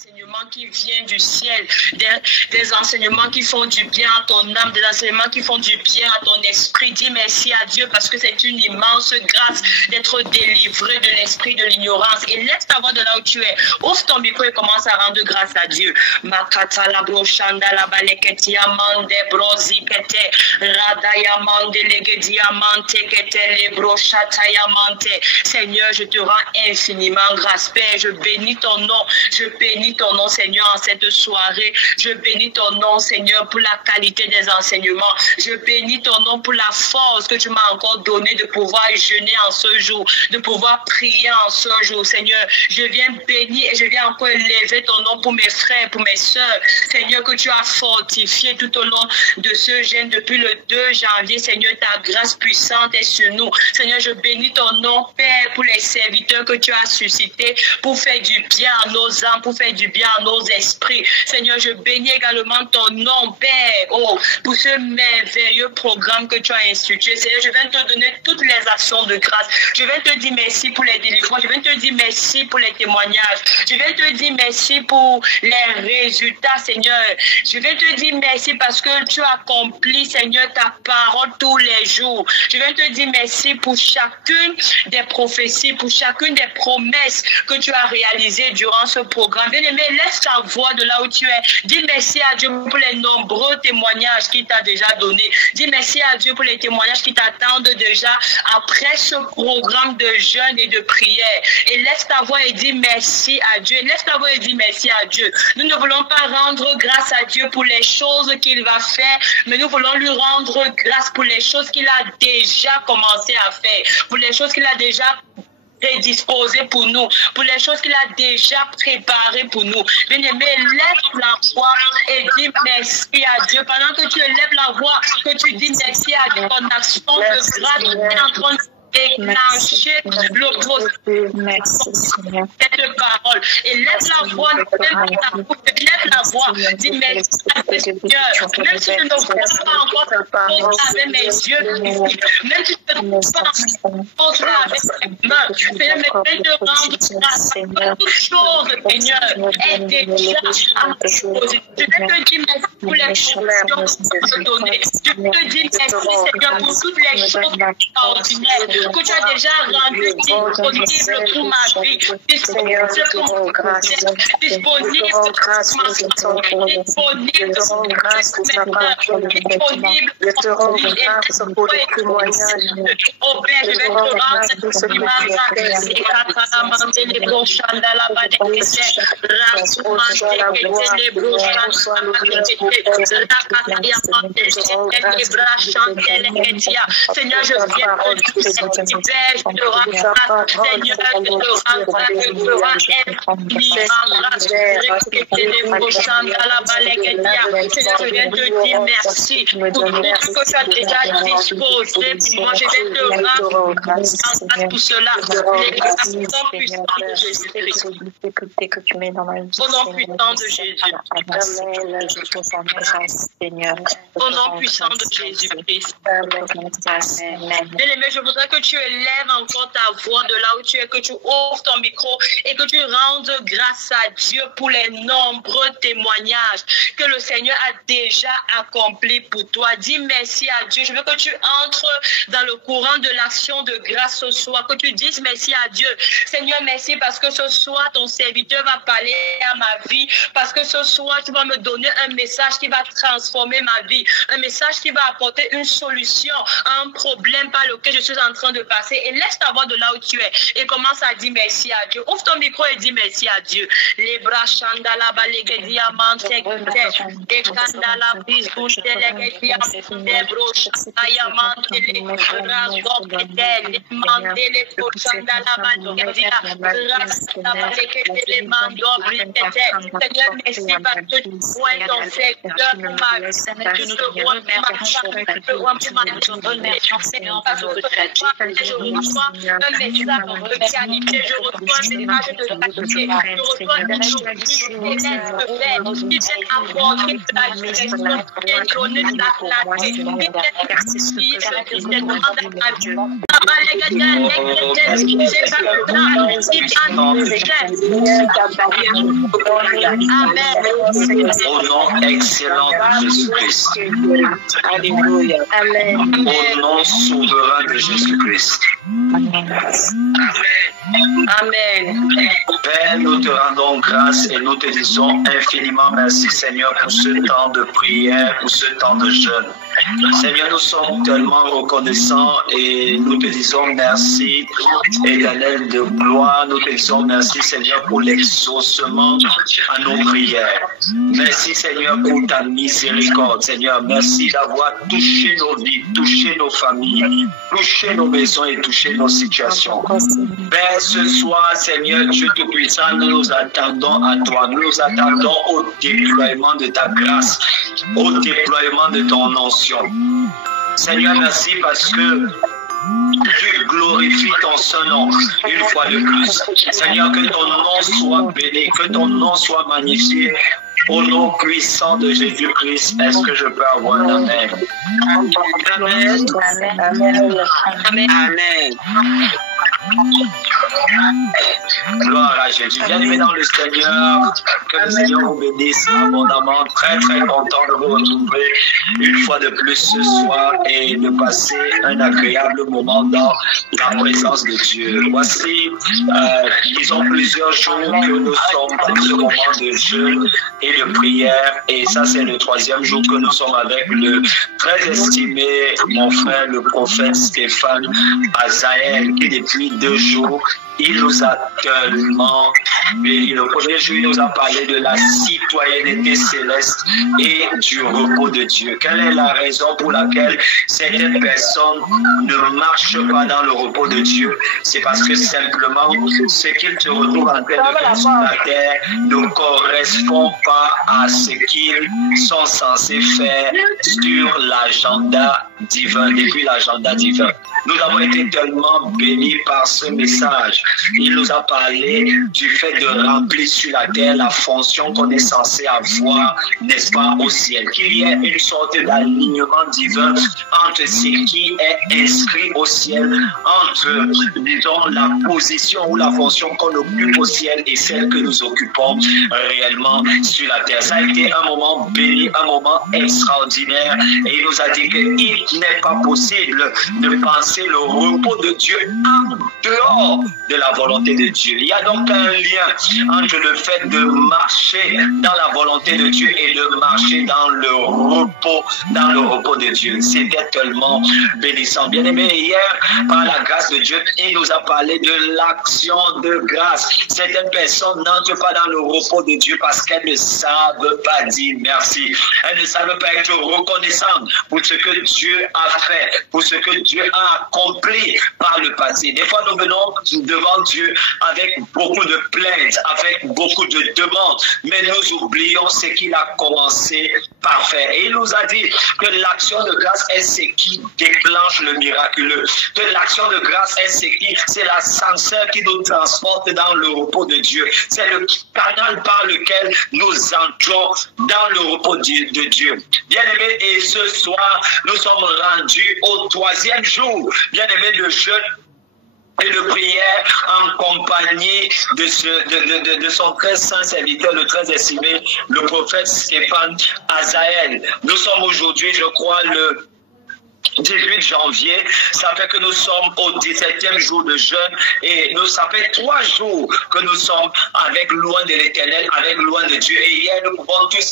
enseignements qui viennent du ciel, des enseignements qui font du bien à ton âme, des enseignements qui font du bien à ton esprit. Dis merci à Dieu parce que c'est une immense grâce d'être délivré de l'esprit de l'ignorance. Et laisse ta voix de là où tu es. Ouvre ton micro et commence à rendre grâce à Dieu. Makata la brochanda la baleketi amande brozi kete radaya mande legedi amante kete le brochata yamante. Seigneur, je te rends infiniment grâce, Père. Je bénis ton nom. Je bénis ton nom, Seigneur, en cette soirée. Je bénis ton nom, Seigneur, pour la qualité des enseignements. Je bénis ton nom pour la force que tu m'as encore donnée de pouvoir jeûner en ce jour, de pouvoir prier en ce jour, Seigneur. Je viens bénir et je viens encore élever ton nom pour mes frères, pour mes sœurs. Seigneur, que tu as fortifié tout au long de ce jeûne depuis le 2 janvier. Seigneur, ta grâce puissante est sur nous. Seigneur, je bénis ton nom, Père, pour les serviteurs que tu as suscités pour faire du bien à nos âmes, pour faire du bien à nos esprits. Seigneur, je bénis également ton nom, Père, pour ce merveilleux programme que tu as institué. Seigneur, je viens te donner toutes les actions de grâce. Je viens te dire merci pour les délivrances. Je viens te dire merci pour les témoignages. Je viens te dire merci pour les résultats, Seigneur. Je viens te dire merci parce que tu accomplis, Seigneur, ta parole tous les jours. Je viens te dire merci pour chacune des prophéties, pour chacune des promesses que tu as réalisées durant ce programme. Bien-aimé, laisse ta voix de là où tu es. Dis merci à Dieu pour les nombreux témoignages qu'il t'a déjà donnés. Dis merci à Dieu pour les témoignages qui t'attendent déjà après ce programme de jeûne et de prière. Et laisse ta voix et dis merci à Dieu. Laisse ta voix et dis merci à Dieu. Nous ne voulons pas rendre grâce à Dieu pour les choses qu'il va faire, mais nous voulons lui rendre grâce pour les choses qu'il a déjà commencé à faire, pour les choses qu'il a déjà prédisposé pour nous, pour les choses qu'il a déjà préparées pour nous. Bien-aimé, lève la voix et dis merci à Dieu. Pendant que tu lèves la voix, que tu dis merci à Dieu, ton action de grâce est en train de déclencher le processus de cette parole. Et lève la voix, lève la voix, dis merci à Seigneur. Même si je ne vois pas encore avec mes yeux, même si je ne vois pas avec mes mains, Seigneur, mais je te rends grâce. Toute chose, Seigneur, est déjà à ma disposition. Je vais te dire merci pour les choses que tu as données. Je te dis merci, Seigneur, pour toutes les choses extraordinaires que tu as déjà rendues disponibles pour ma vie, disponibles pour mon cœur, disponibles pour ma santé, disponibles pour mes frères, disponibles pour mes témoignages. Oh Père, je vais te rendre cette image. Et quand les broches dans la badette, les broches Seigneur, je viens pour cet hiver, je te rends grâce, Seigneur, je te rends grâce, je te rends infiniment grâce, respecter les broches dans la badette. Seigneur, je viens te dire merci pour tout ce que tu as déjà disposé pour moi. Je vais te rendre grâce pour cela. Les grâces sont puissantes de Jésus-Christ. Au nom puissant de Jésus. Au nom puissant de Jésus-Christ. Bien-aimé, je voudrais que tu élèves encore ta voix de là où tu es, que tu ouvres ton micro et que tu rendes grâce à Dieu pour les nombreux témoignages que le Seigneur a déjà accomplis pour toi. Dis merci à Dieu. Je veux que tu entres dans le courant de l'action de grâce ce soir, que tu dises merci à Dieu. Seigneur, merci parce que ce soir, ton serviteur va parler à ma vie, parce que ce soir, tu vas me donner un message qui va transformer ma vie, un message qui va apporter une solution à un problème par lequel je suis en train de passer. Et laisse ta voix de là où tu es et commence à dire merci à Dieu. Ouvre ton micro et dis merci à Dieu. Les bras chandala balégué diamant et candala bisouche les diamants broche diamant les raso les mandé les chandala balégué les mando brité. Seigneur, merci parce que tu vois ton secteur pour ma vie. Tu nous vois pour ma vie. Seigneur, parce que tu as Je reçois un message de je reçois un message de qualité, je reçois une nourriture céleste verte qui vient apporter de la direction, qui vient donner de la clarté, qui vient discernement dans ma vie. Au nom excellent de Jésus-Christ. Alléluia. Au nom souverain de Jésus-Christ. Amen. Père, nous te rendons grâce et nous te disons infiniment merci, Seigneur, pour ce temps de prière, pour ce temps de jeûne. Seigneur, nous sommes tellement reconnaissants et nous te disons merci, Éternel de gloire. Nous te disons merci, Seigneur, pour l'exaucement à nos prières. Merci, Seigneur, pour ta miséricorde. Seigneur, merci d'avoir touché nos vies, touché nos familles, touché nos maisons et touché nos situations. Père, ce soir, Seigneur, Dieu Tout-Puissant, nous nous attendons à toi. Nous nous attendons au déploiement de ta grâce, au déploiement de ton onction. Seigneur, merci parce que tu glorifies ton Saint-Nom une fois de plus. Seigneur, que ton nom soit béni, que ton nom soit magnifié. Au nom puissant de Jésus-Christ, est-ce que je peux avoir un amen? Amen. Amen. Amen. Gloire à Jésus. Bien-aimés dans le Seigneur, que le Seigneur vous bénisse abondamment. Très, très content de vous retrouver une fois de plus ce soir et de passer un agréable moment dans la présence de Dieu. Voici, disons, plusieurs jours que nous sommes dans ce moment de jeûne et de prière. Et ça, c'est le 3e jour que nous sommes avec le très estimé, mon frère, le prophète Stéphane Azaël, qui depuis 2 jours, il nous a tellement bénis. Le premier jour, il nous a parlé de la citoyenneté céleste et du repos de Dieu. Quelle est la raison pour laquelle certaines personnes ne marchent pas dans le repos de Dieu? C'est parce que simplement, ce qu'ils se retrouvent en train de faire sur la terre ne correspond pas à ce qu'ils sont censés faire sur l'agenda divin, depuis l'agenda divin. Nous avons été tellement bénis par ce message. Il nous a parlé du fait de remplir sur la terre la fonction qu'on est censé avoir, n'est-ce pas, au ciel. Qu'il y ait une sorte d'alignement divin entre ce qui est inscrit au ciel, entre, disons, la position ou la fonction qu'on occupe au ciel et celle que nous occupons réellement sur la terre. Ça a été un moment béni, un moment extraordinaire. Et il nous a dit qu'il n'est pas possible de penser le repos de Dieu en dehors de la volonté de Dieu. Il y a donc un lien entre le fait de marcher dans la volonté de Dieu et de marcher dans le repos de Dieu. C'était tellement bénissant. Bien aimé, hier, par la grâce de Dieu, il nous a parlé de l'action de grâce. Certaines personnes n'entrent pas dans le repos de Dieu parce qu'elles ne savent pas dire merci. Elles ne savent pas être reconnaissantes pour ce que Dieu a fait, pour ce que Dieu a accompli par le passé. Des fois, nous venons devant Dieu avec beaucoup de plaintes, avec beaucoup de demandes, mais nous oublions ce qu'il a commencé par faire. Et il nous a dit que l'action de grâce est ce qui déclenche le miraculeux, que l'action de grâce est c'est l'ascenseur qui nous transporte dans le repos de Dieu. C'est le canal par lequel nous entrons dans le repos de Dieu. Bien-aimés, et ce soir, nous sommes rendus au 3e jour, bien-aimés, de jeûne et de prière en compagnie de son très saint serviteur, le très estimé, le prophète Stéphane Azaël. Nous sommes aujourd'hui, je crois, le 18 janvier, ça fait que nous sommes au 17e jour de jeûne et ça fait 3 jours que nous sommes avec loin de l'Éternel, avec loin de Dieu. Et hier, nous pouvons tous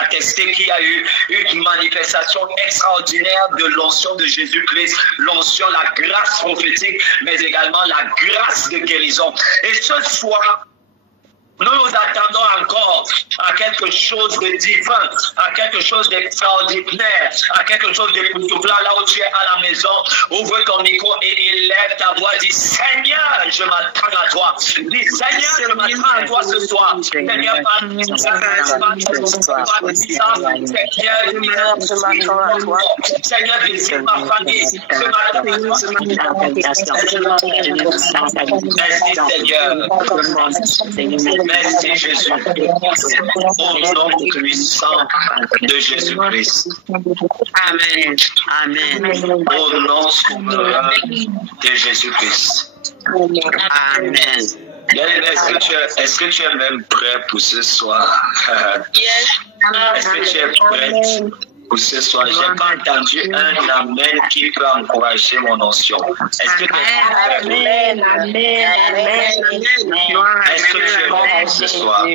attester qu'il y a eu une manifestation extraordinaire de l'onction de Jésus-Christ, l'onction, la grâce prophétique, mais également la grâce de guérison. Et ce soir, nous nous attendons encore à à quelque chose de divin, à quelque chose d'extraordinaire, à quelque chose d'époustouflant. Là où tu es à la maison, ouvre ton micro et élève ta voix. Dis Seigneur, je m'attends à toi. Dis Seigneur, je m'attends à toi ce soir. Seigneur, Seigneur, visite ma famille. Je m'attends à toi. Merci Seigneur. Merci Jésus. Au nom puissant de Jésus-Christ. Amen. Amen. Au nom souverain de Jésus-Christ. Amen. Bien-aimé, est-ce que tu es même prêt pour ce soir? Yes. Est-ce que tu es prête pour ce soir? J'ai pas entendu un amen qui peut encourager mon notion. Est-ce que tu es prêt? Amen. Amen. Est-ce que tu es prêt ce soir?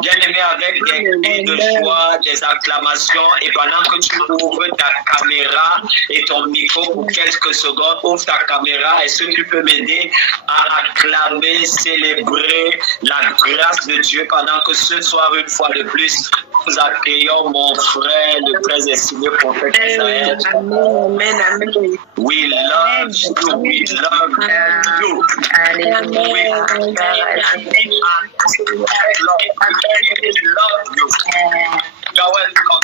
Bien-aimé, avec des cris de joie, des acclamations, et pendant que tu ouvres ta caméra et ton micro pour quelques secondes, ouvre ta caméra, est-ce que tu peux m'aider à acclamer, célébrer la grâce de Dieu pendant que ce soir, une fois de plus, nous accueillons mon frère, le très estimé prophète Isaïe. We love you, we love you. We love you. You're welcome.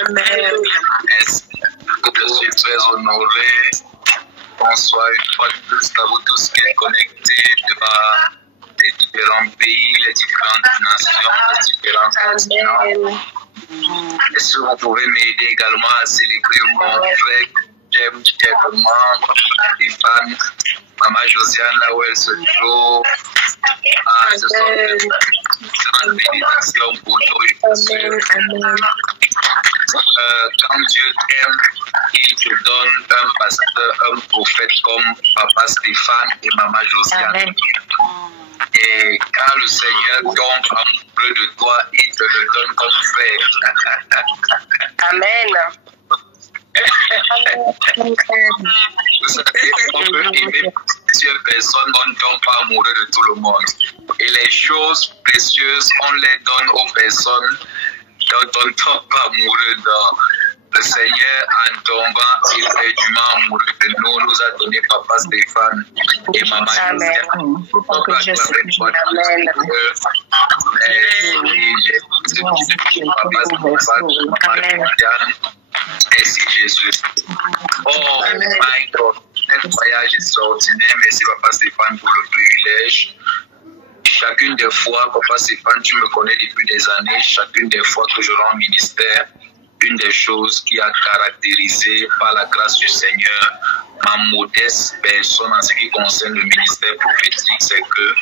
Amen. Je suis très honoré. Bonsoir une fois de plus à vous tous qui êtes connectés devant les différents pays, les différentes nations, les différents continents. Est-ce que vous pouvez m'aider également à célébrer mon frère que j'aime tellement, Stéphane, Maman Josiane, là où elle se trouve. Ce sont des bénédictions pour nous, je suis sûr. Quand Dieu t'aime, il te donne un pasteur, un prophète comme Papa Stéphane et Maman Josiane. Amen. Et quand le Seigneur tombe amoureux de toi, il te le donne comme frère. Amen. Vous savez, on peut aimer plusieurs personnes, on ne tombe pas amoureux de tout le monde. Et les choses précieuses, on les donne aux personnes dont on ne tombe pas amoureux. Le Seigneur, en tombant éperdument amoureux de nous, nous a donné Papa Stéphane et Maman Merci Jésus. Oh my God, notre voyage extraordinaire. Merci Papa Stéphane pour le privilège. Chacune des fois, Papa Stéphane, tu me connais depuis des années, chacune des fois que je rends ministère, une des choses qui a caractérisé par la grâce du Seigneur ma modeste personne en ce qui concerne le ministère prophétique, c'est que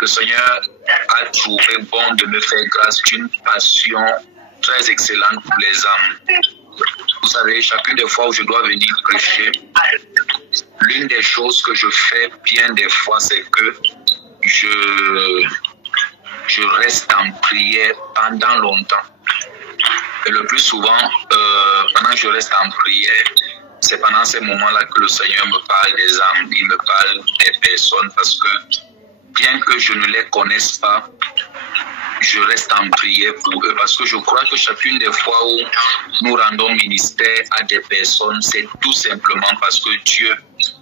le Seigneur a trouvé bon de me faire grâce d'une passion très excellente pour les âmes. Vous savez, chacune des fois où je dois venir prêcher, l'une des choses que je fais bien des fois, c'est que je reste en prière pendant longtemps. Et le plus souvent, pendant que je reste en prière, c'est pendant ces moments-là que le Seigneur me parle des âmes, il me parle des personnes, parce que bien que je ne les connaisse pas, je reste en prière pour eux, parce que je crois que chacune des fois où nous rendons ministère à des personnes, c'est tout simplement parce que Dieu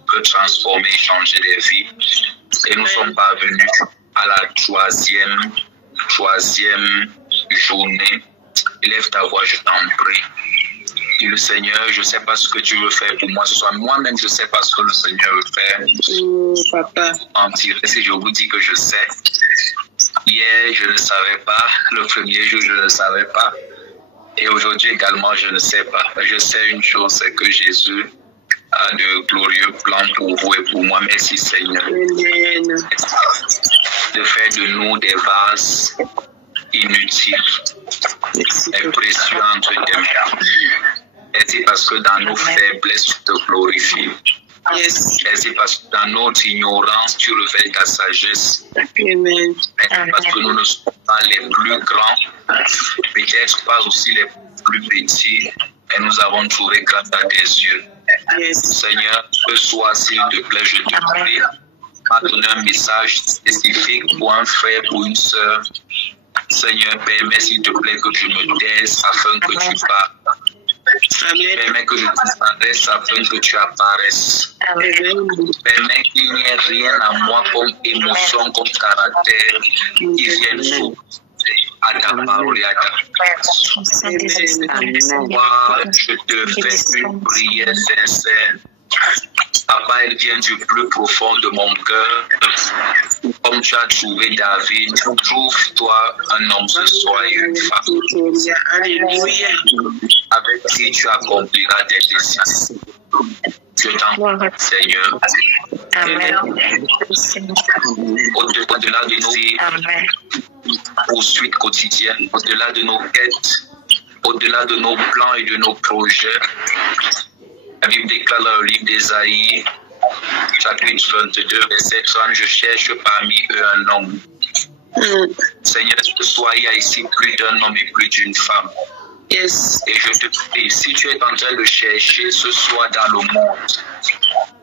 peut transformer et changer des vies. Et nous sommes parvenus à la troisième journée. Élève ta voix, je t'en prie. Dis le Seigneur, je ne sais pas ce que tu veux faire pour moi ce soir. Moi-même, je ne sais pas ce que le Seigneur veut faire. Papa. En tirant, si je vous dis que je sais. Hier, je ne savais pas. Le premier jour, je ne savais pas. Et aujourd'hui également, je ne sais pas. Je sais une chose, c'est que Jésus a de glorieux plans pour vous et pour moi. Merci Seigneur. Amen. De faire de nous des vases inutiles et précieux entre tes mains. Merci parce que dans nos faiblesses, tu te glorifies. Yes. Merci parce que dans notre ignorance, tu révèles ta sagesse. Amen. Merci parce que nous ne sommes pas les plus grands, peut-être pas aussi les plus petits, et nous avons trouvé grâce à tes yeux. Yes. Seigneur, ce soir, s'il te plaît, je te prie, m'a donné un message spécifique pour un frère, pour une sœur. Seigneur, permets s'il te plaît que je me taise afin que tu parles. Amen. Permets que je disparaisse afin que tu apparaisses. Amen. Permets qu'il n'y ait rien à moi comme émotion, comme caractère qui vienne s'opposer à ta parole et à ta promesse. Moi, je te fais une prière sincère. Papa, elle vient du plus profond de mon cœur. Comme tu as trouvé David, trouve-toi un homme ce soir et une femme. Alléluia. Avec qui tu accompliras tes décisions. Je t'en prie, Seigneur. Au-delà de nos poursuites quotidiennes, au-delà de nos quêtes, au-delà de nos plans et de nos projets, la Bible déclare dans le livre d'Ésaïe, chapitre 22, verset 30, je cherche parmi eux un homme. Seigneur, ce soir, il y a ici plus d'un homme et plus d'une femme. Yes. Et je te prie, si tu es en train de chercher ce soir dans le monde,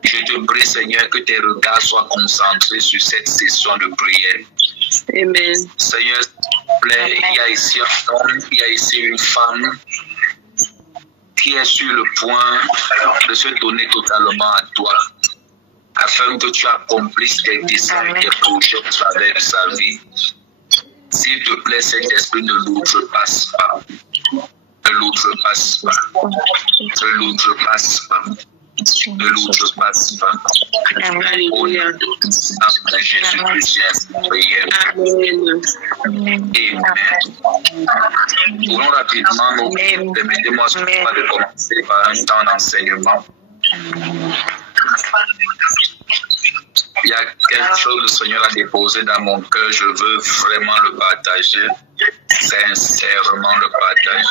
je te prie, Seigneur, que tes regards soient concentrés sur cette session de prière. Amen. Seigneur, s'il te plaît, il y a ici un homme, il y a ici une femme qui est sur le point de se donner totalement à toi, afin que tu accomplisses tes désirs, tes projets au travers de sa vie. S'il te plaît, cet esprit ne l'outrepasse pas. Ne l'outrepasse pas. Ne l'outrepasse pas. Ne l'outrepasse pas. Au nom de Jésus-Christ, prière. Amen. Amen. Pourrons rapidement nous permettez-moi de commencer par un temps d'enseignement. Il y a quelque chose que le Seigneur a déposé dans mon cœur, je veux vraiment le partager, sincèrement le partager.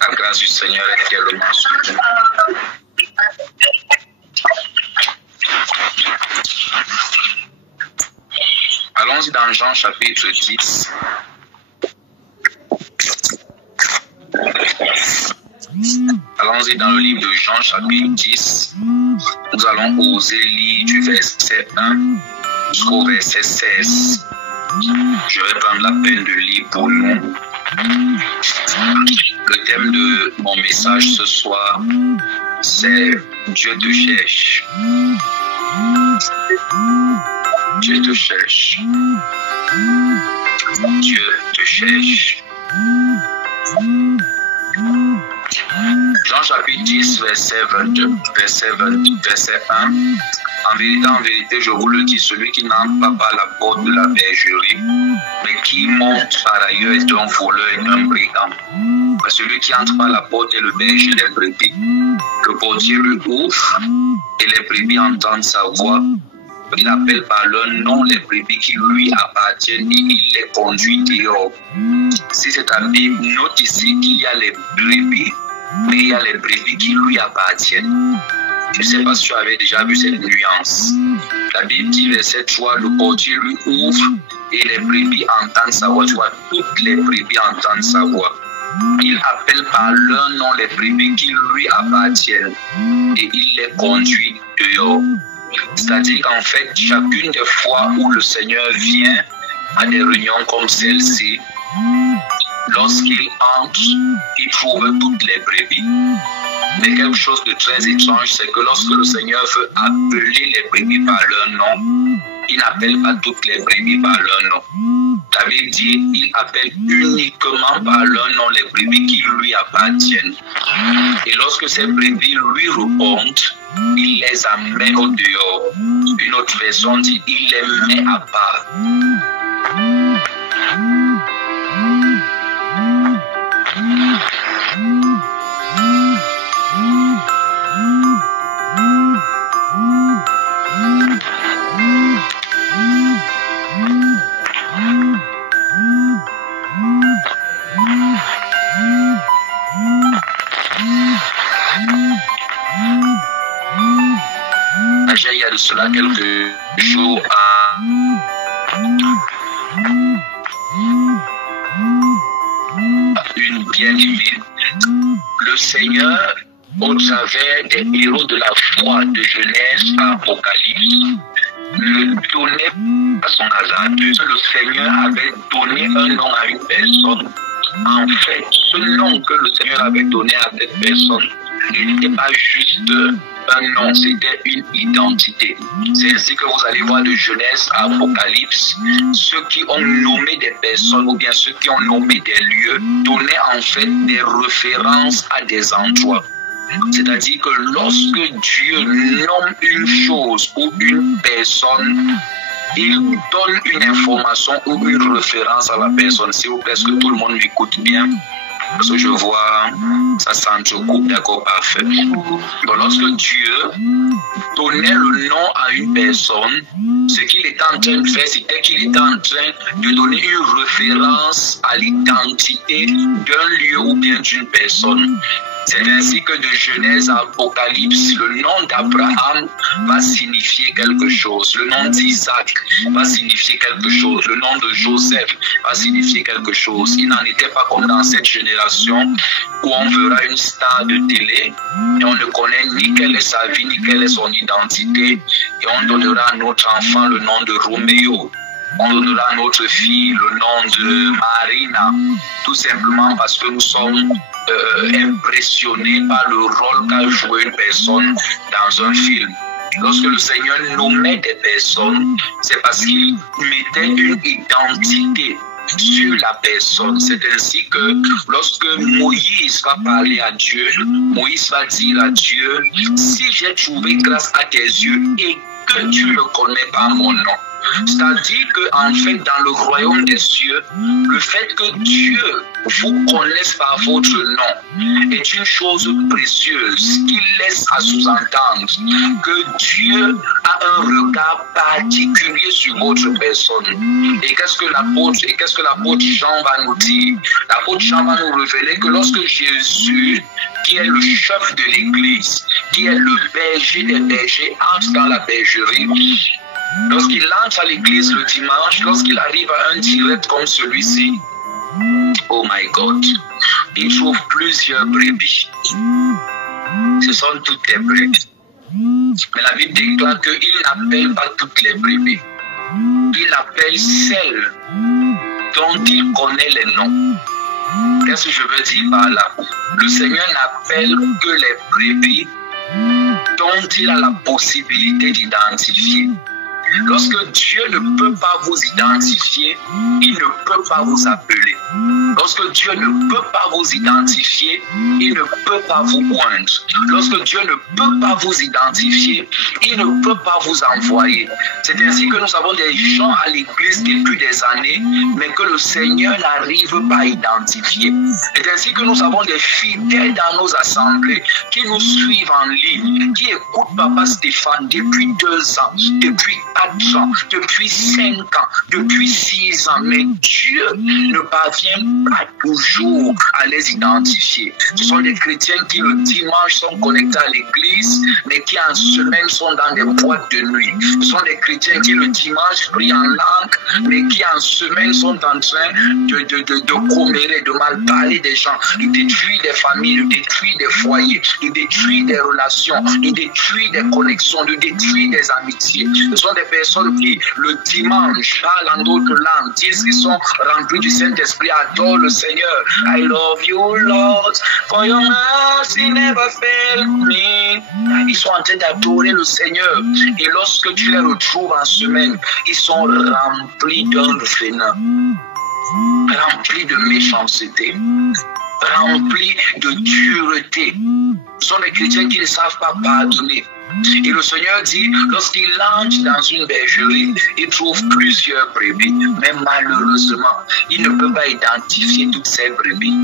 La grâce du Seigneur est tellement sur nous. Allons-y dans Jean chapitre 10. Allons-y dans le livre de Jean chapitre 10. Nous allons oser lire du verset 1 jusqu'au verset 16. Je vais prendre la peine de lire pour nous. Le thème de mon message ce soir, c'est Dieu te cherche. Dieu te cherche. Dieu te cherche. Jean chapitre 10, verset 22, verset 1. En vérité, je vous le dis, celui qui n'entre pas par la porte de la bergerie, mais qui monte par ailleurs est un voleur et un brigand. Mais celui qui entre par la porte est le berger des brebis. Le portier lui ouvre et les brebis entendent sa voix. Il appelle par leur nom les brebis qui lui appartiennent et il les conduit dehors. Si c'est ta Bible, note ici qu'il y a les brebis, mais il y a les brebis qui lui appartiennent. Je ne sais pas si tu avais déjà vu cette nuance. La Bible dit, verset 3, le portier lui ouvre et les brebis entendent sa voix. Tu vois, toutes les brebis entendent sa voix. Il appelle par leur nom les brebis qui lui appartiennent et il les conduit dehors. C'est-à-dire qu'en fait, chacune des fois où le Seigneur vient à des réunions comme celle-ci, lorsqu'il entre, il trouve toutes les brebis. Mais quelque chose de très étrange, c'est que lorsque le Seigneur veut appeler les brebis par leur nom, il n'appelle pas toutes les brebis par leur nom. La Bible dit, il appelle uniquement par leur nom les brebis qui lui appartiennent. Et lorsque ces brebis lui répondent, il les amène au dehors. Une autre version dit, il les met à part. Il y a de cela quelques jours à une bien-aimée. Le Seigneur au travers des héros de la foi de Genèse à Apocalypse, ne donnait pas son hasard. Le Seigneur avait donné un nom à une personne. En fait, ce nom que le Seigneur avait donné à cette personne n'était pas juste un nom, c'était une identité. C'est ainsi que vous allez voir de Genèse à Apocalypse, ceux qui ont nommé des personnes ou bien ceux qui ont nommé des lieux donnaient en fait des références à des endroits. C'est-à-dire que lorsque Dieu nomme une chose ou une personne, il donne une information ou une référence à la personne. S'il vous plaît, est-ce que tout le monde m'écoute bien? Parce que je vois, ça s'entrecoupe, d'accord, parfait. Donc, lorsque Dieu donnait le nom à une personne, ce qu'il était en train de faire, c'était qu'il était en train de donner une référence à l'identité d'un lieu ou bien d'une personne. C'est ainsi que de Genèse à Apocalypse, le nom d'Abraham va signifier quelque chose. Le nom d'Isaac va signifier quelque chose. Le nom de Joseph va signifier quelque chose. Il n'en était pas comme dans cette génération où on verra une star de télé et on ne connaît ni quelle est sa vie, ni quelle est son identité. Et on donnera à notre enfant le nom de Roméo. On donnera à notre fille le nom de Marina, tout simplement parce que nous sommes impressionnés par le rôle qu'a joué une personne dans un film. Lorsque le Seigneur nommait des personnes, c'est parce qu'il mettait une identité sur la personne. C'est ainsi que lorsque Moïse va parler à Dieu, Moïse va dire à Dieu, si j'ai trouvé grâce à tes yeux et que tu ne connais pas mon nom. C'est-à-dire qu'en fait, dans le royaume des cieux, le fait que Dieu vous connaisse par votre nom est une chose précieuse qui laisse à sous-entendre que Dieu a un regard particulier sur votre personne. Et qu'est-ce que l'apôtre Jean va nous dire? L'apôtre Jean va nous révéler que lorsque Jésus, qui est le chef de l'Église, qui est le berger des bergers, entre dans la bergerie, lorsqu'il entre à l'église le dimanche, lorsqu'il arrive à un direct comme celui-ci, oh my God, il trouve plusieurs brebis. Ce sont toutes les brebis. Mais la Bible déclare qu'il n'appelle pas toutes les brebis. Il appelle celles dont il connaît les noms. Qu'est-ce que je veux dire par là? Le Seigneur n'appelle que les brebis dont il a la possibilité d'identifier. Lorsque Dieu ne peut pas vous identifier, il ne peut pas vous appeler. Lorsque Dieu ne peut pas vous identifier, il ne peut pas vous oindre. Lorsque Dieu ne peut pas vous identifier, il ne peut pas vous envoyer. C'est ainsi que nous avons des gens à l'église depuis des années, mais que le Seigneur n'arrive pas à identifier. C'est ainsi que nous avons des fidèles dans nos assemblées qui nous suivent en ligne, qui écoutent Papa Stéphane depuis 2 ans, depuis 4 ans, depuis 5 ans, depuis 6 ans, mais Dieu ne parvient pas toujours à les identifier. Ce sont des chrétiens qui le dimanche sont connectés à l'église, mais qui en semaine sont dans des boîtes de nuit. Ce sont des chrétiens qui le dimanche prient en langue, mais qui en semaine sont en train de commérer, de mal parler des gens, de détruire des familles, de détruire des foyers, de détruire des relations, de détruire des connexions, de détruire des amitiés. Ce sont des personnes qui, le dimanche, parlent en d'autres langues, disent qu'ils sont remplis du Saint-Esprit, adorent le Seigneur. I love you, Lord, for your mercy never failed me. Ils sont en train d'adorer le Seigneur. Et lorsque tu les retrouves en semaine, ils sont remplis d'un venin, remplis de méchanceté, remplis de dureté. Ce sont des chrétiens qui ne savent pas pardonner. Et le Seigneur dit, lorsqu'il entre dans une bergerie, il trouve plusieurs brebis. Mais malheureusement, il ne peut pas identifier toutes ces brebis.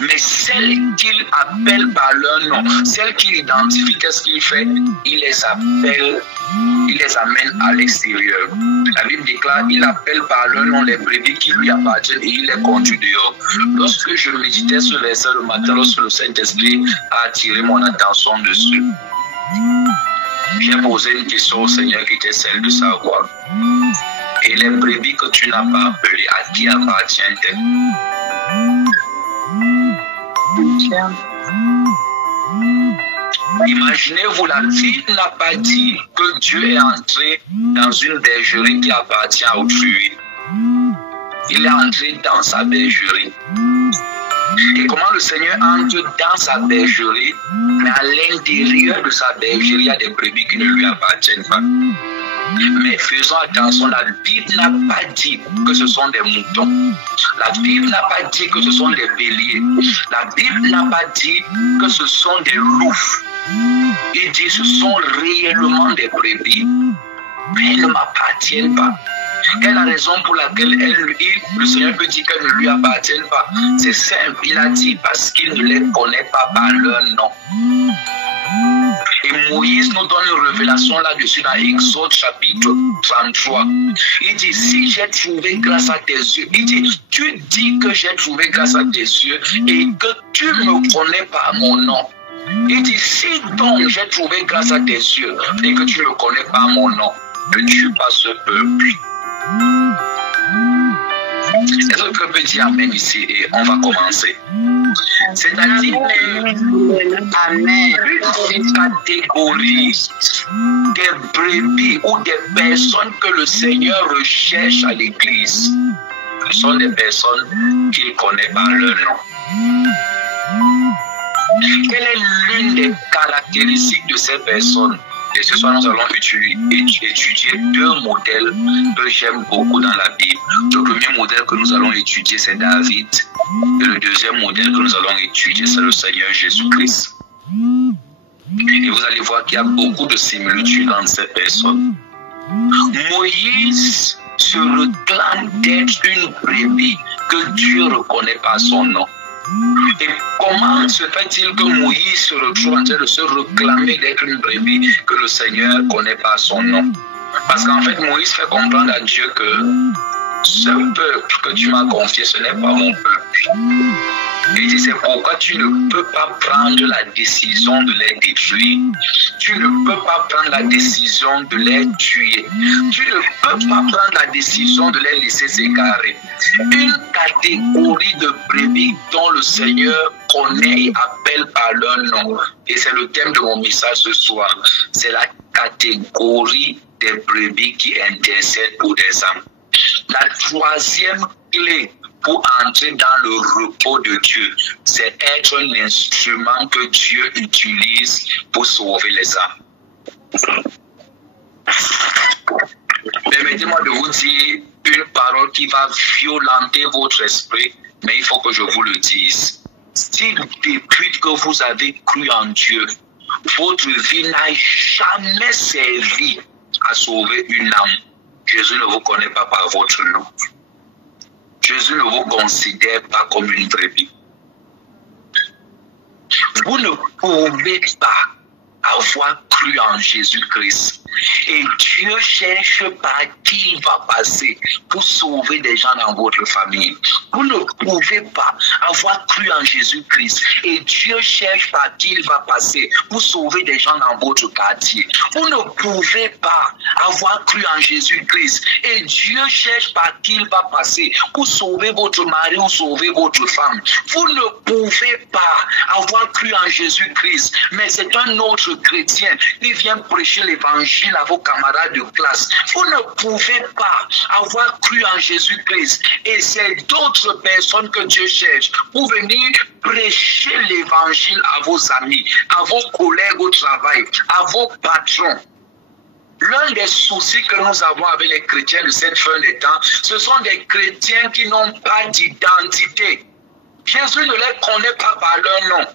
Mais celles qu'il appelle par leur nom, celles qu'il identifie, qu'est-ce qu'il fait? Il les appelle, il les amène à l'extérieur. La Bible déclare, il appelle par leur nom les brebis qui lui appartiennent et il les conduit dehors. Lorsque je méditais sur les verset le matin, lorsque le Saint-Esprit a attiré mon attention dessus, j'ai posé une question au Seigneur qui était celle de savoir. Et les brebis que tu n'as pas appelées, à qui appartiennent-elles? Imaginez-vous, la Bible n'a pas dit que Dieu est entré dans une bergerie qui appartient à autrui. Il est entré dans sa bergerie. Et comment le Seigneur entre dans sa bergerie, mais à l'intérieur de sa bergerie, il y a des brebis qui ne lui appartiennent pas. Mais faisons attention, la Bible n'a pas dit que ce sont des moutons. La Bible n'a pas dit que ce sont des béliers. La Bible n'a pas dit que ce sont des loups. Il dit que ce sont réellement des brebis, mais elles ne m'appartiennent pas. Quelle est la raison pour laquelle le Seigneur peut dire qu'elles ne lui appartiennent pas? C'est simple, il a dit parce qu'il ne les connaît pas par leur nom. Et Moïse nous donne une révélation là-dessus dans Exode chapitre 33. Il dit, si j'ai trouvé grâce à tes yeux, il dit, tu dis que j'ai trouvé grâce à tes yeux et que tu ne me connais pas mon nom. Il dit, si donc j'ai trouvé grâce à tes yeux et que tu ne me connais pas mon nom, ne tue pas ce peuple. Est-ce que tu peux dire Amen ici et on va commencer? C'est-à-dire une catégorie des brebis ou des personnes que le Seigneur recherche à l'église. Ce sont des personnes qu'il connaît par leur nom. Quelle est l'une des caractéristiques de ces personnes? Et ce soir, nous allons étudier deux modèles que j'aime beaucoup dans la Bible. Le premier modèle que nous allons étudier, c'est David. Et le deuxième modèle que nous allons étudier, c'est le Seigneur Jésus-Christ. Et vous allez voir qu'il y a beaucoup de similitudes dans ces personnes. Moïse se réclame d'être une brebis que Dieu reconnaît par son nom. Et comment se fait-il que Moïse se retrouve en train de se réclamer d'être une brebis que le Seigneur connaît par son nom? Parce qu'en fait, Moïse fait comprendre à Dieu que ce peuple que tu m'as confié, ce n'est pas mon peuple. Et il dit, c'est pourquoi tu ne peux pas prendre la décision de les détruire. Tu ne peux pas prendre la décision de les tuer. Tu ne peux pas prendre la décision de les laisser s'égarer. Une catégorie de brebis dont le Seigneur connaît et appelle par leur nom. Et c'est le thème de mon message ce soir. C'est la catégorie des brebis qui intercèdent pour des âmes. La troisième clé pour entrer dans le repos de Dieu, c'est être un instrument que Dieu utilise pour sauver les âmes. Permettez-moi de vous dire une parole qui va violenter votre esprit, mais il faut que je vous le dise. Si depuis que vous avez cru en Dieu, votre vie n'a jamais servi à sauver une âme, Jésus ne vous connaît pas par votre nom. Jésus ne vous considère pas comme une brebis. Vous ne pouvez pas avoir cru en Jésus-Christ. Et Dieu cherche par qui il va passer pour sauver des gens dans votre famille. Vous ne pouvez pas avoir cru en Jésus-Christ et Dieu cherche par qui il va passer pour sauver des gens dans votre quartier. Vous ne pouvez pas avoir cru en Jésus-Christ et Dieu cherche par qui il va passer pour sauver votre mari ou sauver votre femme. Vous ne pouvez pas avoir cru en Jésus-Christ, mais c'est un autre chrétien qui vient prêcher l'évangile à vos camarades de classe. Vous ne pouvez pas avoir cru en Jésus-Christ et c'est d'autres personnes que Dieu cherche pour venir prêcher l'évangile à vos amis, à vos collègues au travail, à vos patrons. L'un des soucis que nous avons avec les chrétiens de cette fin des temps, ce sont des chrétiens qui n'ont pas d'identité. Jésus ne les connaît pas par leur nom.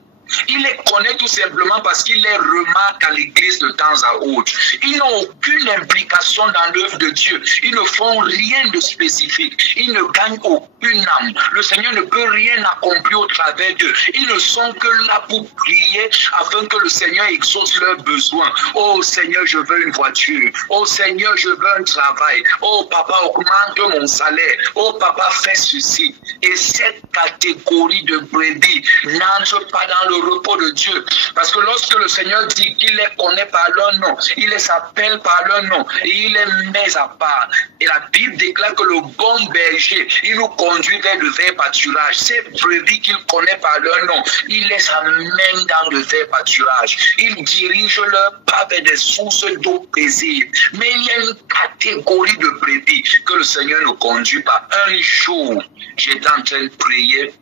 Il les connaît tout simplement parce qu'il les remarque à l'église de temps à autre. Ils n'ont aucune implication dans l'œuvre de Dieu. Ils ne font rien de spécifique. Ils ne gagnent aucune âme. Le Seigneur ne peut rien accomplir au travers d'eux. Ils ne sont que là pour prier afin que le Seigneur exauce leurs besoins. Oh Seigneur, je veux une voiture. Oh Seigneur, je veux un travail. Oh papa, augmente mon salaire. Oh papa, fais ceci. Et cette catégorie de brebis n'entre pas dans le repos de Dieu. Parce que lorsque le Seigneur dit qu'il les connaît par leur nom, il les appelle par leur nom et il les met à part. Et la Bible déclare que le bon berger, il nous conduit vers le vert pâturage. Ces brebis qu'il connaît par leur nom, il les amène dans le vert pâturage. Il dirige leurs pas vers des sources d'eau paisible. Mais il y a une catégorie de brebis que le Seigneur nous conduit par. Un jour, j'étais en train de prier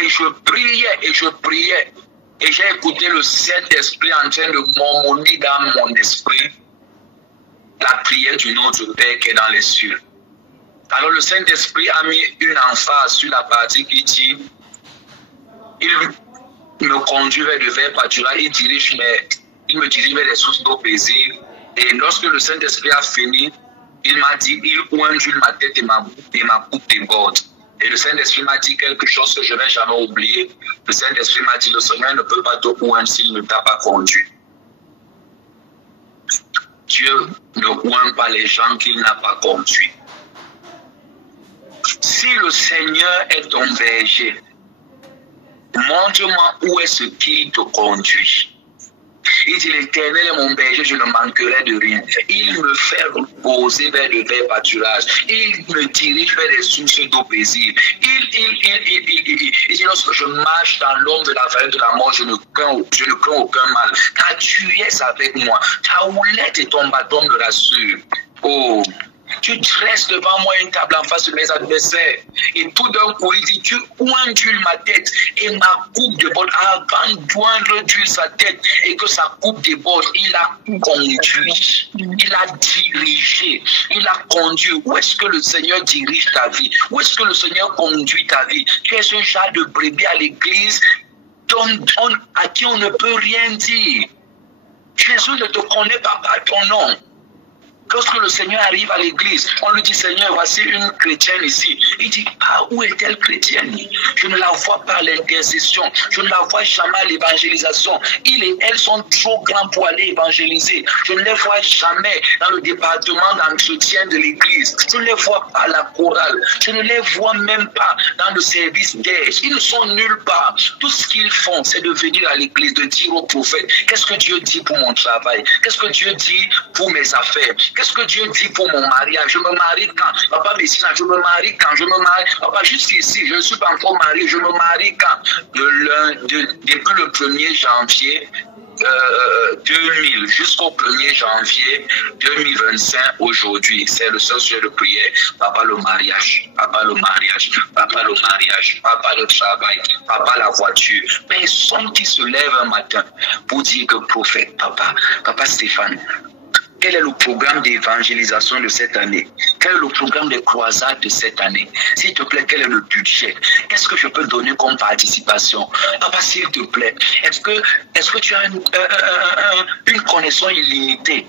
et je priais. Et j'ai écouté le Saint-Esprit en train de m'harmonier dans mon esprit la prière du Notre Père qui est dans les cieux. Alors le Saint-Esprit a mis une emphase sur la partie qui dit, il me conduit vers le vert pâturage, il me dirige vers les sources d'eau paisible. Et lorsque le Saint-Esprit a fini, il m'a dit, il oindule ma tête et ma coupe déborde. Et le Saint-Esprit m'a dit quelque chose que je ne vais jamais oublier. Le Saint-Esprit m'a dit, le Seigneur ne peut pas te oindre s'il ne t'a pas conduit. Dieu ne oint pas les gens qu'il n'a pas conduits. Si le Seigneur est ton berger, montre-moi où est-ce qu'il te conduit. Il dit, l'Éternel est mon berger, je ne manquerai de rien. Il me fait reposer vers le vert pâturage. Il me dirige vers les sources d'eau paisible. Il dit, lorsque je marche dans l'ombre de la vallée de la mort, je ne crains aucun mal. Car tu es avec moi. Ta houlette et ton bâton me rassurent. Oh, tu dresses devant moi une table en face de mes adversaires. Et tout d'un coup, il dit, tu oindules ma tête et ma coupe déborde. Avant d'oindre d'huile sa tête et que sa coupe déborde, il a conduit, il a dirigé, il a conduit. Où est-ce que le Seigneur dirige ta vie? Où est-ce que le Seigneur conduit ta vie? Tu es ce genre de brebis à l'église à qui on ne peut rien dire. Jésus ne te connaît pas par ton nom. Lorsque le Seigneur arrive à l'église, on lui dit, Seigneur, voici une chrétienne ici. Il dit, où est-elle chrétienne? Je ne la vois pas à l'intercession. Je ne la vois jamais à l'évangélisation. Il et elle sont trop grands pour aller évangéliser. Je ne les vois jamais dans le département d'entretien de l'église. Je ne les vois pas à la chorale. Je ne les vois même pas dans le service d'aide. Ils ne sont nulle part. Tout ce qu'ils font, c'est de venir à l'église, de dire au prophète, qu'est-ce que Dieu dit pour mon travail? Qu'est-ce que Dieu dit pour mes affaires? Qu'est-ce que Dieu dit pour mon mariage? Je me marie quand? Papa Messina, je me marie quand? Je me marie. Papa, juste ici, je ne suis pas encore marié. Je me marie quand? Depuis le 1er janvier 2000 jusqu'au 1er janvier 2025, aujourd'hui, c'est le seul sujet de prière. Papa, le mariage. Papa, le mariage. Papa, le mariage. Papa, le travail. Papa, la voiture. Personne qui se lève un matin pour dire que prophète, papa Stéphane, quel est le programme d'évangélisation de cette année? Quel est le programme de croisade de cette année? S'il te plaît, quel est le budget? Qu'est-ce que je peux donner comme participation? Papa, s'il te plaît, est-ce que tu as une connexion illimitée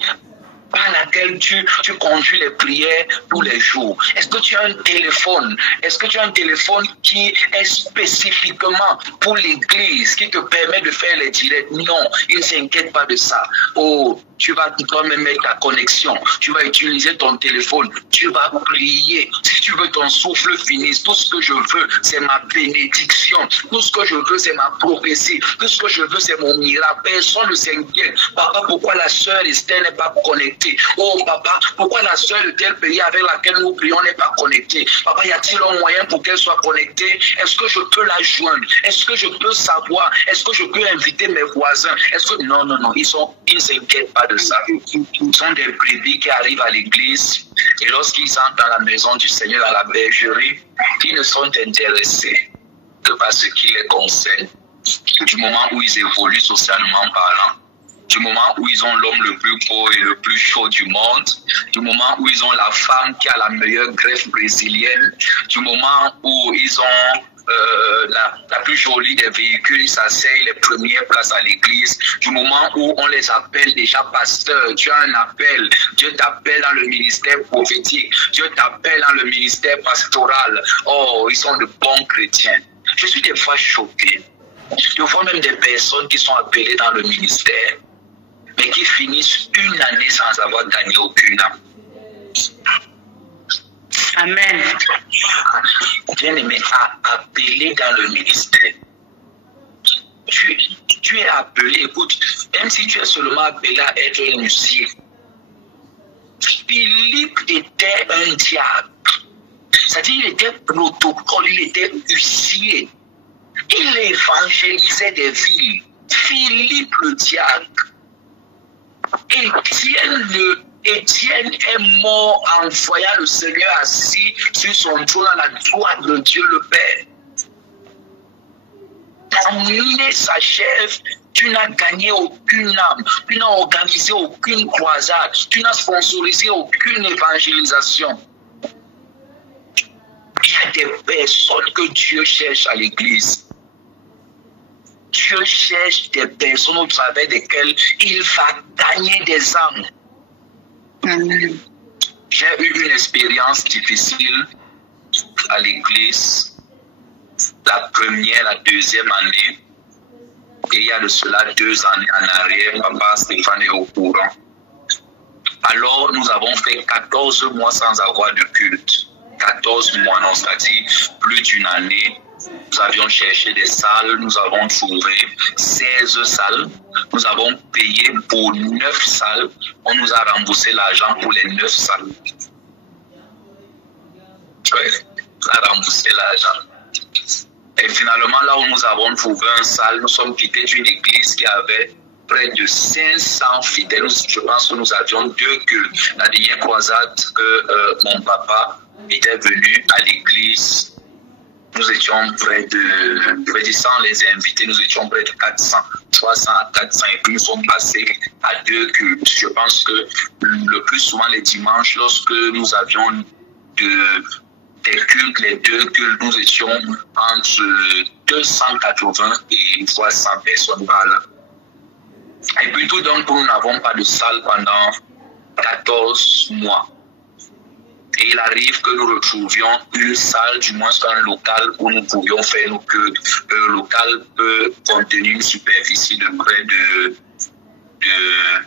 par laquelle tu conduis les prières tous les jours? Est-ce que tu as un téléphone? Est-ce que tu as un téléphone qui est spécifiquement pour l'église, qui te permet de faire les directs? Non, il ne s'inquiète pas de ça. Oh, tu vas toi-même mettre ta connexion, tu vas utiliser ton téléphone, tu vas prier. Si tu veux ton souffle finisse, tout ce que je veux, c'est ma bénédiction. Tout ce que je veux, c'est ma prophétie. Tout ce que je veux, c'est mon miracle. Personne ne s'inquiète. Papa, pourquoi la sœur Esther n'est pas connectée? Oh papa, pourquoi la sœur de tel pays avec laquelle nous prions n'est pas connectée? Papa, y a-t-il un moyen pour qu'elle soit connectée? Est-ce que je peux la joindre? Est-ce que je peux savoir? Est-ce que je peux inviter mes voisins? Est-ce que... Non, ils ne s'inquiètent pas de ça. Ils sont des brebis qui arrivent à l'église et lorsqu'ils entrent dans la maison du Seigneur, dans la bergerie, ils ne sont intéressés que par ce qui les concerne. Du moment où ils évoluent socialement parlant, du moment où ils ont l'homme le plus beau et le plus chaud du monde, du moment où ils ont la femme qui a la meilleure greffe brésilienne, du moment où ils ont la plus jolie des véhicules, ils s'asseyent les premières places à l'église, du moment où on les appelle déjà pasteurs, tu as un appel, Dieu t'appelle dans le ministère prophétique, Dieu t'appelle dans le ministère pastoral. Oh, ils sont de bons chrétiens. Je suis des fois choqué. Je vois même des personnes qui sont appelées dans le ministère, mais qui finissent une année sans avoir gagné aucune âme. Amen. Bien aimé, à appeler dans le ministère. tu es appelé, écoute, même si tu es seulement appelé à être un huissier, Philippe était un diable. C'est-à-dire, il était protocole, il était huissier. Il évangélisait des villes. Philippe le diable. Étienne est mort en voyant le Seigneur assis sur son trône à la droite de Dieu le Père. Ton nez s'achève, tu n'as gagné aucune âme, tu n'as organisé aucune croisade, tu n'as sponsorisé aucune évangélisation. Il y a des personnes que Dieu cherche à l'église. Dieu cherche des personnes au travers desquelles il va gagner des âmes. Amen. J'ai eu une expérience difficile à l'église. La première, la deuxième année. Et il y a de cela 2 années en arrière, papa Stéphane est au courant. Alors, nous avons fait 14 mois sans avoir de culte. 14 mois, non, c'est-à-dire plus d'une année. Nous avions cherché des salles, nous avons trouvé 16 salles. Nous avons payé pour 9 salles. On nous a remboursé l'argent pour les 9 salles. Oui, on a remboursé l'argent. Et finalement, là où nous avons trouvé une salle, nous sommes quittés d'une église qui avait près de 500 fidèles. Je pense que nous avions 2 cultes. La dernière croisade que mon papa était venu à l'église, nous étions près de, sans les invités, nous étions près de 400, 300 à 400, et puis nous sommes passés à 2 cultes. Je pense que le plus souvent les dimanches, lorsque nous avions des cultes, les 2 cultes, nous étions entre 280 et 300 personnes par là. Et puis tout donc, nous n'avons pas de salle pendant 14 mois. Et il arrive que nous retrouvions une salle, du moins un local où nous pouvions faire nos cultes. Le local peut contenir une superficie de près de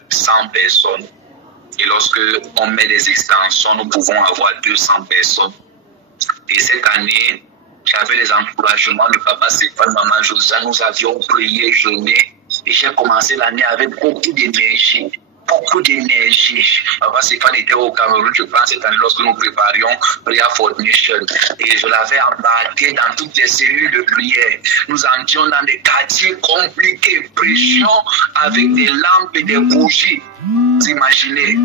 100 personnes. Et lorsque on met des extensions, nous pouvons avoir 200 personnes. Et cette année, j'avais les encouragements de papa Stéphane, maman Josiane. Nous avions prié, jeûné. Et j'ai commencé l'année avec beaucoup d'énergie. Beaucoup d'énergie. Papa Stéphane était au Cameroun, je pense, cette année, lorsque nous préparions Prayer for Nation. Et je l'avais embarqué dans toutes les cellules de prière. Nous entrions dans des quartiers compliqués, prêchions avec des lampes et des bougies. Vous imaginez,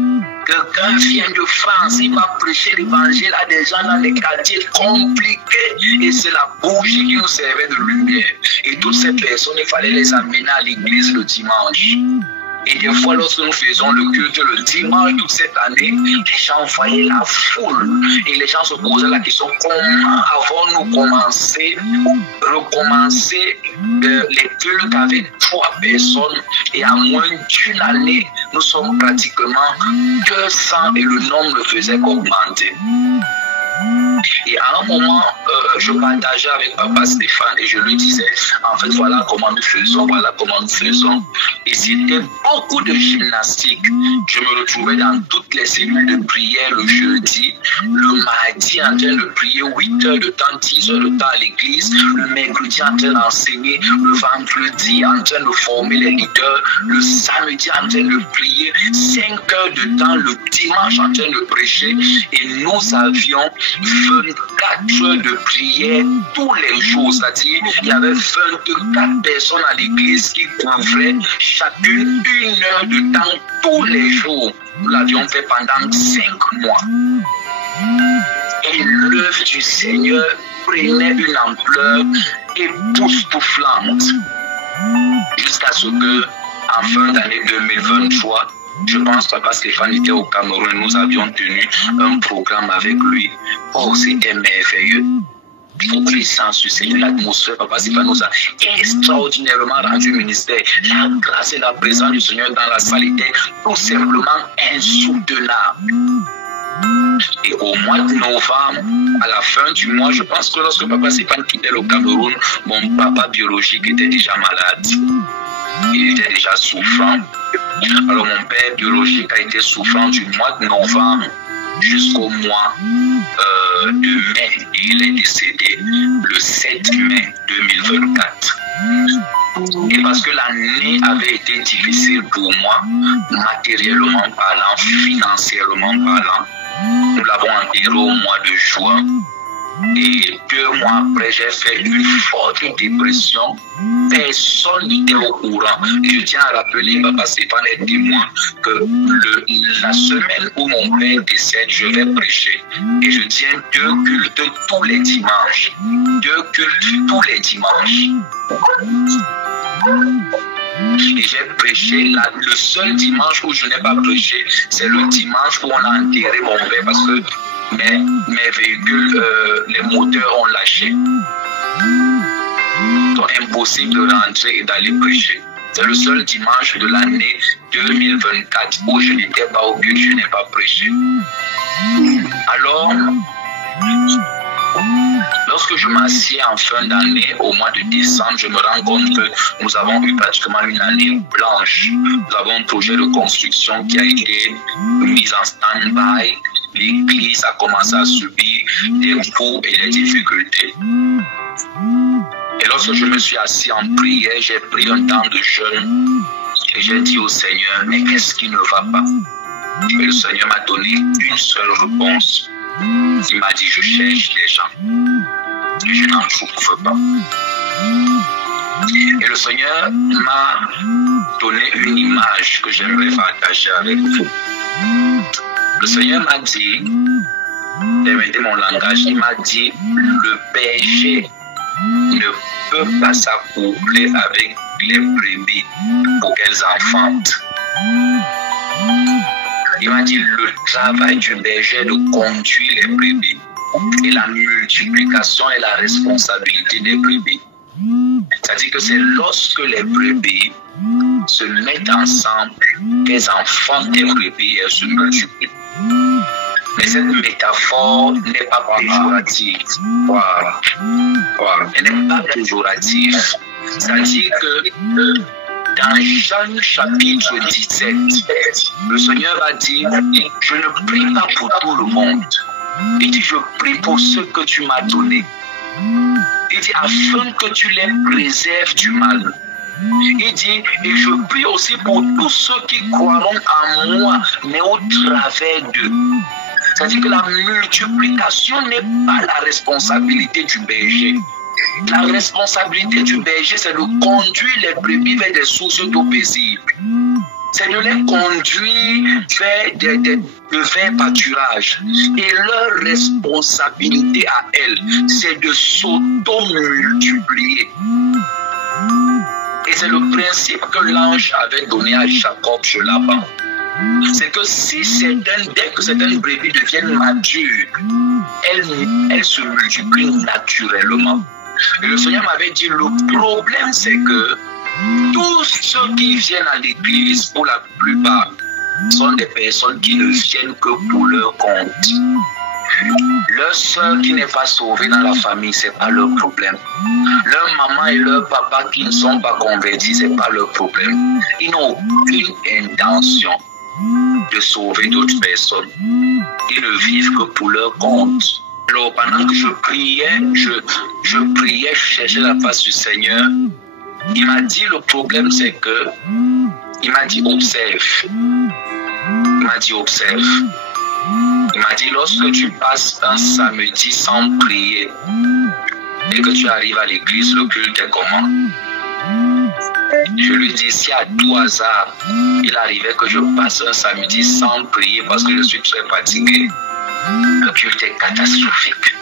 quelqu'un vient de France, il va prêcher l'évangile à des gens dans des quartiers compliqués. Et c'est la bougie qui nous servait de lumière. Et toutes ces personnes, il fallait les amener à l'église le dimanche. Et des fois, lorsque nous faisons le culte le dimanche, toute cette année, les gens voyaient la foule. Et les gens se posaient la question, comment avons-nous recommencé les cultes avec 3 personnes? Et en moins d'une année, nous sommes pratiquement 200 et le nombre ne faisait qu'augmenter. Et à un moment, je partageais avec papa Stéphane et je lui disais, en fait, voilà comment nous faisons, voilà comment nous faisons. Et c'était beaucoup de gymnastique. Je me retrouvais dans toutes les cellules de prière le jeudi, le mardi en train de prier 8 heures de temps, 10 heures de temps à l'église, le mercredi en train d'enseigner, le vendredi en train de former les leaders, le samedi en train de prier 5 heures de temps, le dimanche en train de prêcher. Et nous avions 24 heures de prière tous les jours, c'est-à-dire il y avait 24 personnes à l'église qui couvraient chacune 1 heure de temps tous les jours. Nous l'avions fait pendant 5 mois. Et l'œuvre du Seigneur prenait une ampleur époustouflante jusqu'à ce que, en fin d'année 2023, je pense que papa Stéphane était au Cameroun, nous avions tenu un programme avec lui. Oh, c'était merveilleux. Il faut que les sens du Seigneur, l'atmosphère, papa Stéphane nous a extraordinairement rendu ministère. La grâce et la présence du Seigneur dans la salle était tout simplement insoutenable. Et au mois de novembre, à la fin du mois, je pense que lorsque papa Stéphane quittait le Cameroun, mon papa biologique était déjà malade. Il était déjà souffrant. Alors mon père biologique a été souffrant du mois de novembre jusqu'au mois de mai. Il est décédé le 7 mai 2024. Et parce que l'année avait été difficile pour moi, matériellement parlant, financièrement parlant, nous l'avons enterré au mois de juin. Et 2 mois après, j'ai fait une forte dépression. Personne n'était au courant. Et je tiens à rappeler, Papa Stéphane est témoin, que la semaine où mon père décède, je vais prêcher. Et je tiens 2 cultes tous les dimanches. 2 cultes tous les dimanches. Et j'ai prêché, le seul dimanche où je n'ai pas prêché, c'est le dimanche où on a enterré mon père parce que mes véhicules, les moteurs ont lâché. Donc impossible de rentrer et d'aller prêcher. C'est le seul dimanche de l'année 2024 où je n'étais pas au culte, je n'ai pas prêché. Alors, lorsque je m'assieds en fin d'année, au mois de décembre, je me rends compte que nous avons eu pratiquement une année blanche. Nous avons un projet de construction qui a été mis en stand-by. L'Église a commencé à subir des coups et des difficultés. Et lorsque je me suis assis en prière, j'ai pris un temps de jeûne et j'ai dit au Seigneur, mais qu'est-ce qui ne va pas? Et le Seigneur m'a donné une seule réponse. Il m'a dit, je cherche les gens et je n'en trouve pas. Et le Seigneur m'a donné une image que j'aimerais partager avec vous. Le Seigneur m'a dit, permettez mon langage, il m'a dit, le berger ne peut pas s'accoupler avec les brebis pour qu'elles enfantent. Il m'a dit, le travail du berger est de conduire les brebis et la multiplication et la responsabilité des brebis. C'est-à-dire que c'est lorsque les brebis se mettent ensemble qu'elles enfantent des brebis et elles se multiplient. Mais cette métaphore n'est pas péjorative. Elle n'est pas péjorative. C'est-à-dire que dans Jean chapitre 17, le Seigneur va dire, je ne prie pas pour tout le monde. Il dit, je prie pour ceux que tu m'as donnés. Il dit, afin que tu les préserves du mal. Il dit, et je prie aussi pour tous ceux qui croiront en moi, mais au travers d'eux. C'est-à-dire que la multiplication n'est pas la responsabilité du berger. La responsabilité du berger, c'est de conduire les brebis vers des sources d'eau paisibles. C'est de les conduire vers de verts pâturages. Et leur responsabilité à elles, c'est de s'auto-multiplier. Et c'est le principe que l'ange avait donné à Jacob chez Laban. C'est que si dès que certaines brebis deviennent matures, elles se multiplient naturellement. Et le Seigneur m'avait dit, le problème c'est que tous ceux qui viennent à l'église, pour la plupart, sont des personnes qui ne viennent que pour leur compte. Leur soeur qui n'est pas sauvée dans la famille, ce n'est pas leur problème. Leur maman et leur papa qui ne sont pas convertis, ce n'est pas leur problème. Ils n'ont aucune intention de sauver d'autres personnes. Ils ne vivent que pour leur compte. Alors pendant que je priais, je cherchais la face du Seigneur. Il m'a dit, le problème c'est que, il m'a dit, observe. Il m'a dit, observe. Il m'a dit, lorsque tu passes un samedi sans prier et que tu arrives à l'église, le culte est comment? Je lui dis, si à tout hasard, il arrivait que je passe un samedi sans prier parce que je suis très fatigué, le culte est catastrophique.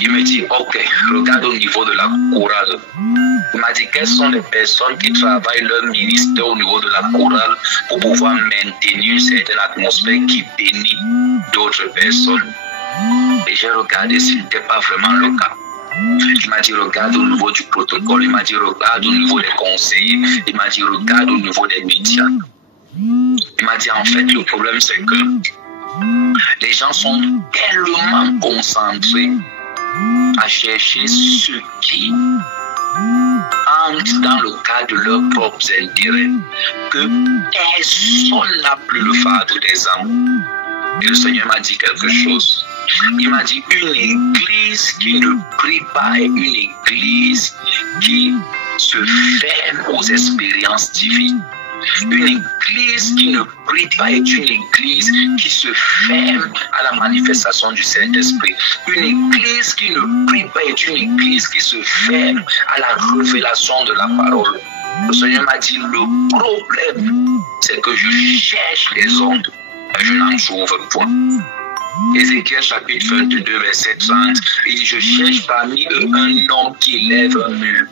Il me dit, ok, regarde au niveau de la chorale. Il m'a dit, quelles sont les personnes qui travaillent leur ministère au niveau de la chorale pour pouvoir maintenir une certaine atmosphère qui bénit d'autres personnes. Et j'ai regardé s'il n'était pas vraiment le cas. Il m'a dit, regarde au niveau du protocole. Il m'a dit, regarde au niveau des conseillers. Il m'a dit, regarde au niveau des médias. Il m'a dit, en fait, le problème, c'est que les gens sont tellement concentrés à chercher ce qui entre dans le cadre de leurs propres intérêts que personne n'a plus le fardeau des âmes. Et le Seigneur m'a dit quelque chose. Il m'a dit, une église qui ne prie pas est une église qui se ferme aux expériences divines. Une église qui ne prie pas est une église qui se ferme à la manifestation du Saint-Esprit. Une église qui ne prie pas est une église qui se ferme à la révélation de la parole. Le Seigneur m'a dit, le problème, c'est que je cherche les hommes, mais je n'en trouve point. Ézéchiel chapitre 22, verset 30, il dit, je cherche parmi eux un homme qui élève un mur,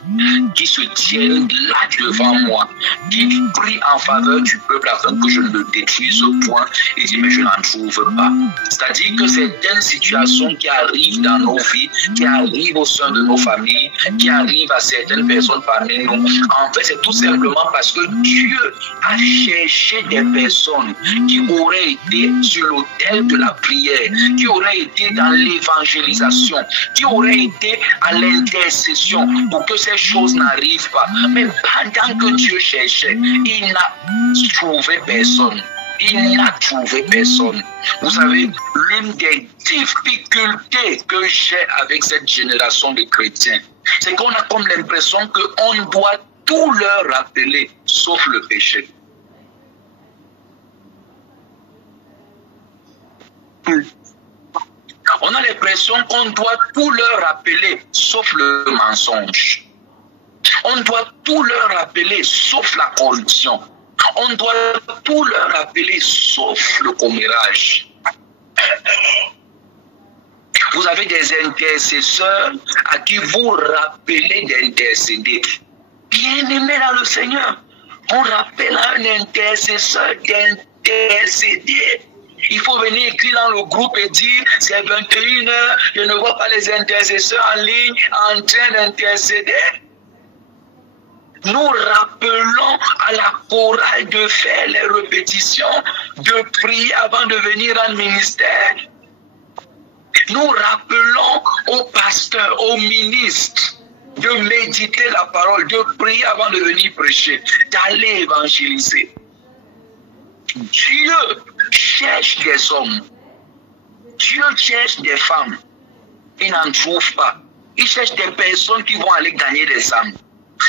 qui se tienne là devant moi, qui prie en faveur du peuple afin que je ne le détruise point. Il dit, mais je n'en trouve pas. C'est-à-dire que certaines situations qui arrivent dans nos vies, qui arrivent au sein de nos familles, qui arrivent à certaines personnes parmi nous, en fait, c'est tout simplement parce que Dieu a cherché des personnes qui auraient été sur l'autel de la prière, qui auraient été dans l'évangélisation, qui auraient été à l'intercession pour que ces choses n'arrivent pas. Mais pendant que Dieu cherchait, il n'a trouvé personne. Il n'a trouvé personne. Vous savez, l'une des difficultés que j'ai avec cette génération de chrétiens, c'est qu'on a comme l'impression qu'on doit tout leur rappeler, sauf le péché. On a l'impression qu'on doit tout leur rappeler, sauf le mensonge. On doit tout leur rappeler, sauf la corruption. On doit tout leur rappeler, sauf le commérage. Vous avez des intercesseurs à qui vous rappelez d'intercéder. Bien-aimés dans le Seigneur, on rappelle à un intercesseur d'intercéder. Il faut venir écrire dans le groupe et dire, c'est 21h, je ne vois pas les intercesseurs en ligne en train d'intercéder. Nous rappelons à la chorale de faire les répétitions, de prier avant de venir en ministère. Nous rappelons aux pasteurs, aux ministres, de méditer la parole, de prier avant de venir prêcher, d'aller évangéliser. Dieu cherche des hommes. Dieu cherche des femmes. Il n'en trouve pas. Il cherche des personnes qui vont aller gagner des âmes.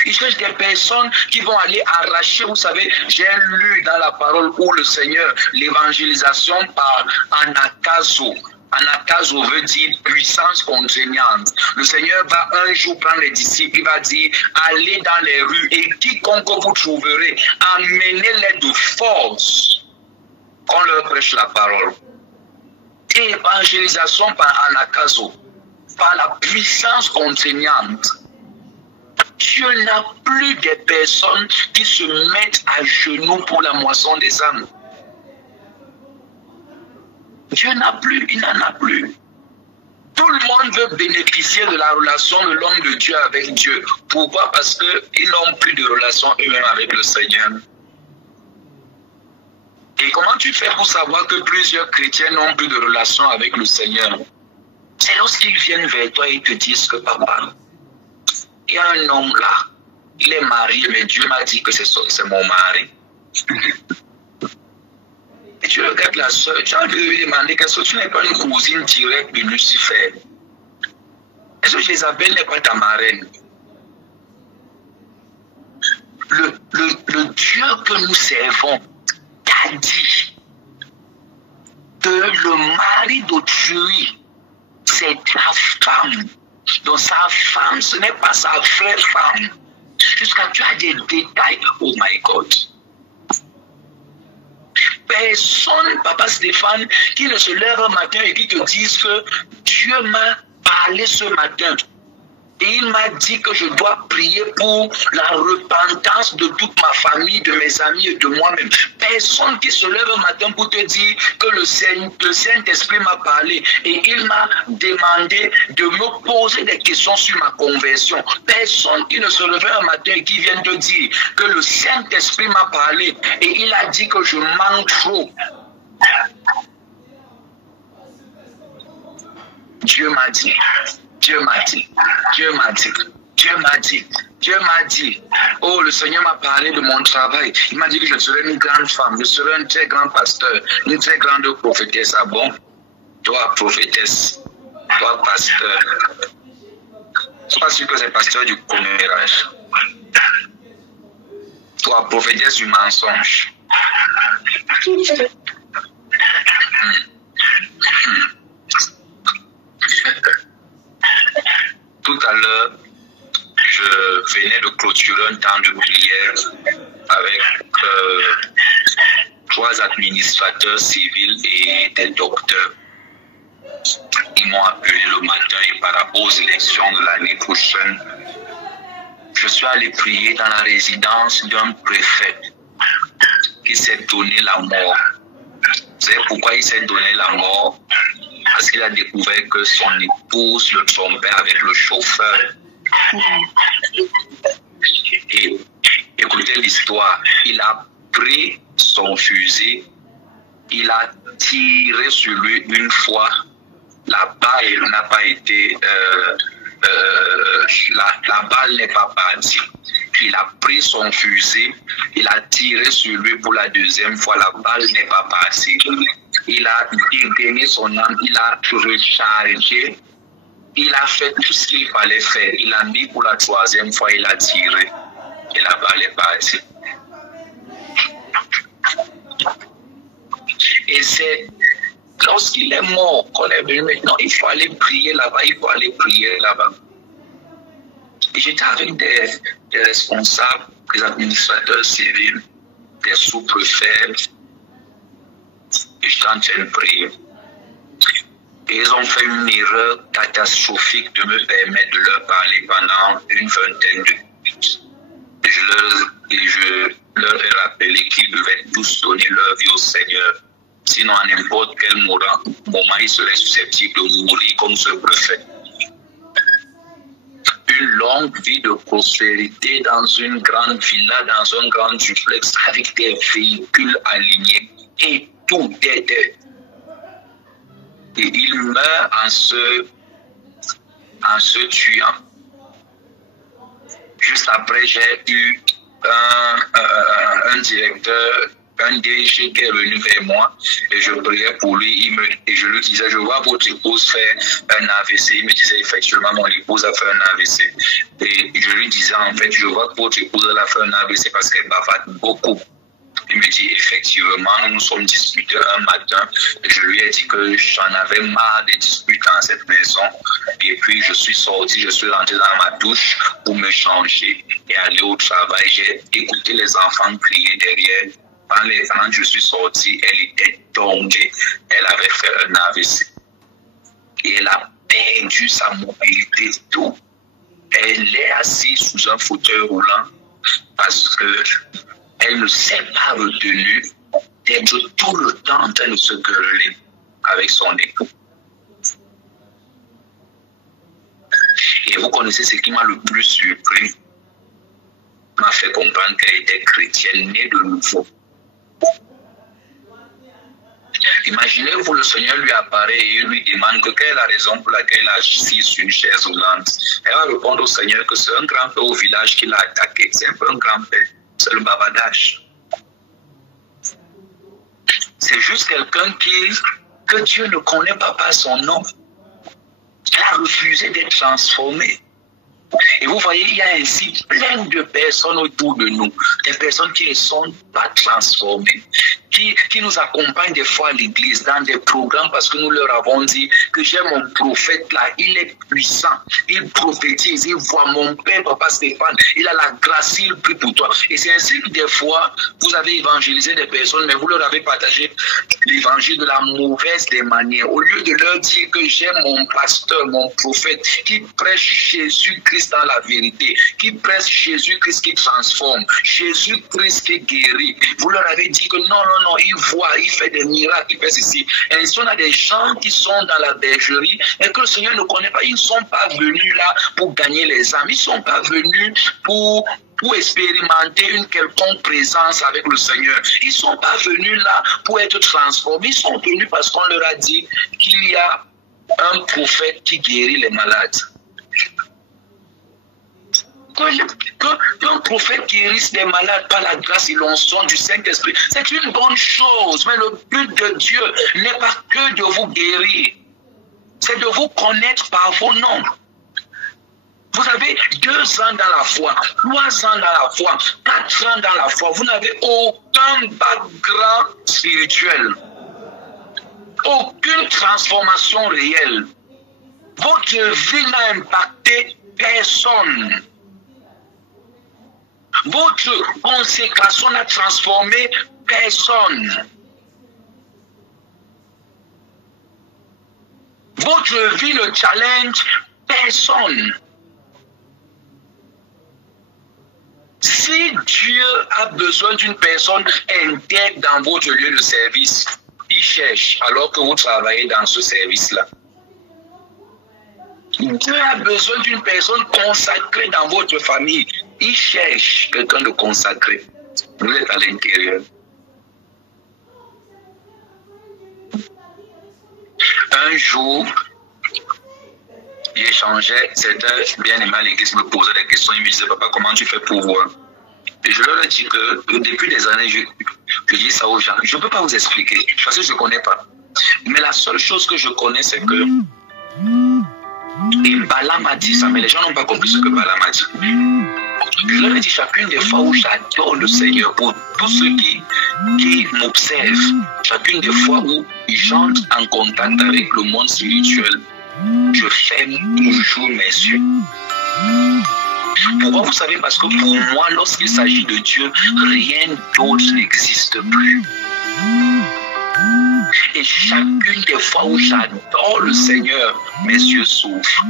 Il cherche des personnes qui vont aller arracher. Vous savez, j'ai lu dans la parole où le Seigneur, l'évangélisation par anakazo. Anakazo veut dire puissance contraignante. Le Seigneur va un jour prendre les disciples, il va dire, allez dans les rues et quiconque vous trouverez, amenez-les de force qu'on leur prêche la parole. Et évangélisation par anakazo, par la puissance contraignante. Dieu n'a plus de personnes qui se mettent à genoux pour la moisson des âmes. Dieu n'a plus, il n'en a plus. Tout le monde veut bénéficier de la relation de l'homme de Dieu avec Dieu. Pourquoi? Parce qu'ils n'ont plus de relation eux-mêmes avec le Seigneur. Et comment tu fais pour savoir que plusieurs chrétiens n'ont plus de relation avec le Seigneur? C'est lorsqu'ils viennent vers toi et ils te disent que papa, il y a un homme là, il est marié, mais Dieu m'a dit que c'est mon mari. Et tu regardes la soeur, tu as envie de lui demander qu'est-ce que tu n'es pas une cousine directe de Lucifer? Est-ce que Jézabel n'est pas ta marraine? Le Dieu que nous servons t'a dit que le mari d'autrui, c'est ta femme. Donc sa femme, ce n'est pas sa vraie femme. Jusqu'à tu as des détails. Oh my God. Personne, Papa Stéphane, qui ne se lève un matin et qui te dise que Dieu m'a parlé ce matin. Et il m'a dit que je dois prier pour la repentance de toute ma famille, de mes amis et de moi-même. Personne qui se lève un matin pour te dire que le Saint-Esprit m'a parlé et il m'a demandé de me poser des questions sur ma conversion. Personne qui ne se lève un matin et qui vient te dire que le Saint-Esprit m'a parlé et il a dit que je manque trop. Dieu m'a dit. Dieu m'a dit, Dieu m'a dit, Dieu m'a dit, Dieu m'a dit. Oh, le Seigneur m'a parlé de mon travail. Il m'a dit que je serai une grande femme, je serai un très grand pasteur, une très grande prophétesse. Ah bon? Toi, prophétesse, toi, pasteur. Je ne suis pas sûr que c'est pasteur du commérage. Toi, prophétesse du mensonge. Tout à l'heure, je venais de clôturer un temps de prière avec 3 administrateurs civils et des docteurs. Ils m'ont appelé le matin et par rapport aux élections de l'année prochaine, je suis allé prier dans la résidence d'un préfet qui s'est donné la mort. Vous savez pourquoi il s'est donné la mort? Parce qu'il a découvert que son épouse le trompait avec le chauffeur. Et écoutez l'histoire, il a pris son fusil, il a tiré sur lui une fois, la balle n'a pas été, la balle n'est pas partie. Il a pris son fusil, il a tiré sur lui pour la deuxième fois, la balle n'est pas partie. Il a dégainé son âme, il a rechargé, il a fait tout ce qu'il fallait faire. Il a mis pour la 3e fois, il a tiré et la balle est partie. Et c'est lorsqu'il est mort qu'on est venu maintenant, il faut aller prier là-bas, il faut aller prier là-bas. Et j'étais avec des responsables, des administrateurs civils, des sous-préfets, et j'étais en train de prier. Et ils ont fait une erreur catastrophique de me permettre de leur parler pendant une vingtaine de minutes. Et je leur ai rappelé qu'ils devaient tous donner leur vie au Seigneur. Sinon, à n'importe quel moment, ils seraient susceptibles de mourir comme ce préfet. Une longue vie de prospérité dans une grande villa, dans un grand duplex, avec des véhicules alignés et tout était. Et il meurt en se tuant. Juste après, j'ai eu un directeur, un DG qui est venu vers moi et je priais pour lui et je lui disais, je vois votre épouse faire un AVC. Il me disait effectivement, mon épouse a fait un AVC. Et je lui disais en fait, je vois que votre épouse a fait un AVC parce qu'elle bavarde beaucoup. Il me dit effectivement, nous nous sommes disputés un matin et je lui ai dit que j'en avais marre des disputes dans cette maison. Et puis je suis sorti, je suis rentré dans ma douche pour me changer et aller au travail. J'ai écouté les enfants crier derrière. Quand je suis sorti, elle était tombée. Elle avait fait un AVC. Et elle a perdu sa mobilité, tout. Elle est assise sous un fauteuil roulant parce que elle ne s'est pas retenue d'être tout le temps en train de se quereller avec son époux. Et vous connaissez ce qui m'a le plus surpris, m'a fait comprendre qu'elle était chrétienne, née de nouveau. Imaginez-vous, le Seigneur lui apparaît et il lui demande quelle est la raison pour laquelle elle a assis sur une chaise roulante. Elle va répondre au Seigneur que c'est un grand-père au village qui l'a attaqué. C'est un peu un grand-père. C'est le bavardage. C'est juste quelqu'un que Dieu ne connaît pas par son nom. Elle a refusé d'être transformée. Et vous voyez, il y a ainsi plein de personnes autour de nous, des personnes qui ne sont pas transformées, qui nous accompagnent des fois à l'église dans des programmes parce que nous leur avons dit que j'ai mon prophète là, il est puissant, il prophétise, il voit mon père, papa Stéphane, il a la grâce, il prie pour toi. Et c'est ainsi que des fois, vous avez évangélisé des personnes, mais vous leur avez partagé l'évangile de la mauvaise des manières. Au lieu de leur dire que j'ai mon pasteur, mon prophète, qui prêche Jésus-Christ dans la vérité, qui prêche Jésus-Christ qui transforme, Jésus-Christ qui guérit. Vous leur avez dit que non, il voit, il fait des miracles, il fait ceci. Ainsi, on a des gens qui sont dans la bergerie et que le Seigneur ne connaît pas. Ils ne sont pas venus là pour gagner les âmes. Ils ne sont pas venus pour expérimenter une quelconque présence avec le Seigneur. Ils ne sont pas venus là pour être transformés. Ils sont venus parce qu'on leur a dit qu'il y a un prophète qui guérit les malades. Qu'un prophète guérisse les malades par la grâce et l'onction du Saint-Esprit, c'est une bonne chose. Mais le but de Dieu n'est pas que de vous guérir, c'est de vous connaître par vos noms. Vous avez 2 ans dans la foi, 3 ans dans la foi, 4 ans dans la foi. Vous n'avez aucun background spirituel. Aucune transformation réelle. Votre vie n'a impacté personne. Votre consécration n'a transformé personne. Votre vie ne challenge personne. Si Dieu a besoin d'une personne intègre dans votre lieu de service, il cherche alors que vous travaillez dans ce service-là. Dieu a besoin d'une personne consacrée dans votre famille. Il cherche quelqu'un de consacré. Vous êtes à l'intérieur. Un jour, j'échangeais, certains bien-aimés à l'église me posaient des questions. Ils me disaient, papa, comment tu fais pour voir? Et je leur ai dit que depuis des années, je dis ça aux gens. Je ne peux pas vous expliquer parce que je ne connais pas. Mais la seule chose que je connais, c'est que et Balaam a dit ça, mais les gens n'ont pas compris ce que Balaam a dit. Je leur ai dit chacune des fois où j'adore le Seigneur, pour tous ceux qui m'observent, chacune des fois où j'entre en contact avec le monde spirituel, je ferme toujours mes yeux. Pourquoi? Vous savez, parce que pour moi, lorsqu'il s'agit de Dieu, rien d'autre n'existe plus. Et chacune des fois où j'adore le Seigneur, mes yeux s'ouvrent.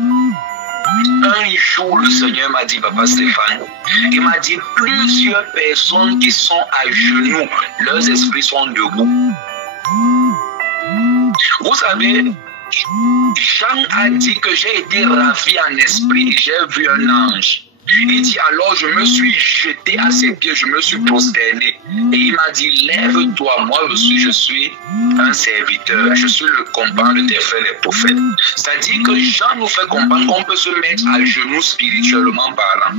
Un jour, le Seigneur m'a dit, papa Stéphane, il m'a dit, plusieurs personnes qui sont à genoux, leurs esprits sont debout. Vous savez, Jean a dit que j'ai été ravi en esprit et j'ai vu un ange. Il dit alors je me suis jeté à ses pieds, je me suis prosterné. Et il m'a dit, lève-toi, moi je suis un serviteur, je suis le compagnon de tes frères les prophètes. C'est-à-dire que Jean nous fait comprendre qu'on peut se mettre à genoux spirituellement parlant.